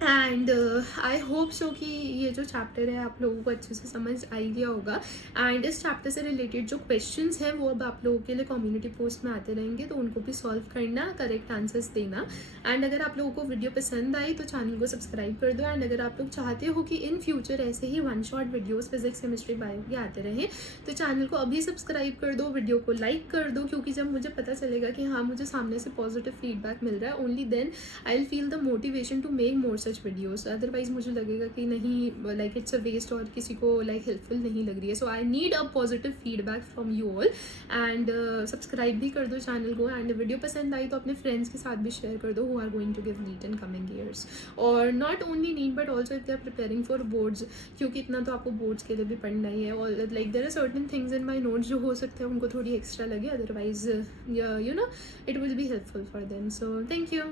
एंड आई होप सो कि ये जो चैप्टर है आप लोगों को अच्छे से समझ आई गया होगा। एंड इस चैप्टर से रिलेटेड जो क्वेश्चंस हैं वो अब आप लोगों के लिए कम्युनिटी पोस्ट में आते रहेंगे, तो उनको भी सॉल्व करना, करेक्ट आंसर्स देना। एंड अगर आप लोगों को वीडियो पसंद आई तो चैनल को सब्सक्राइब कर दो। एंड अगर आप लोग चाहते हो कि इन फ्यूचर ऐसे ही one shot videos physics chemistry bio के आते रहें तो चैनल को अभी सब्सक्राइब कर दो, वीडियो को लाइक कर दो, क्योंकि जब मुझे पता चलेगा कि हाँ मुझे सामने से पॉजिटिव फीडबैक मिल रहा है, only then I will feel the motivation to make more such videos. Otherwise मुझे लगेगा कि नहीं लाइक इट्स अ वेस्ट और किसी को लाइक हेल्पफुल नहीं लग रही है। So I need a positive feedback from you all. And subscribe भी कर दो चैनल को। एंड वीडियो पसंद आई तो अपने फ्रेंड्स के साथ भी शेयर कर दो who are going to give NEET in coming years, और not only NEET but also if they are preparing for boards, क्योंकि इतना तो आपको बोर्ड्स के लिए भी पढ़ना ही है। और like there are certain things in my notes जो हो सकते हैं उनको थोड़ी एक्स्ट्रा लगे, otherwise you know it will be helpful for them. So thank you.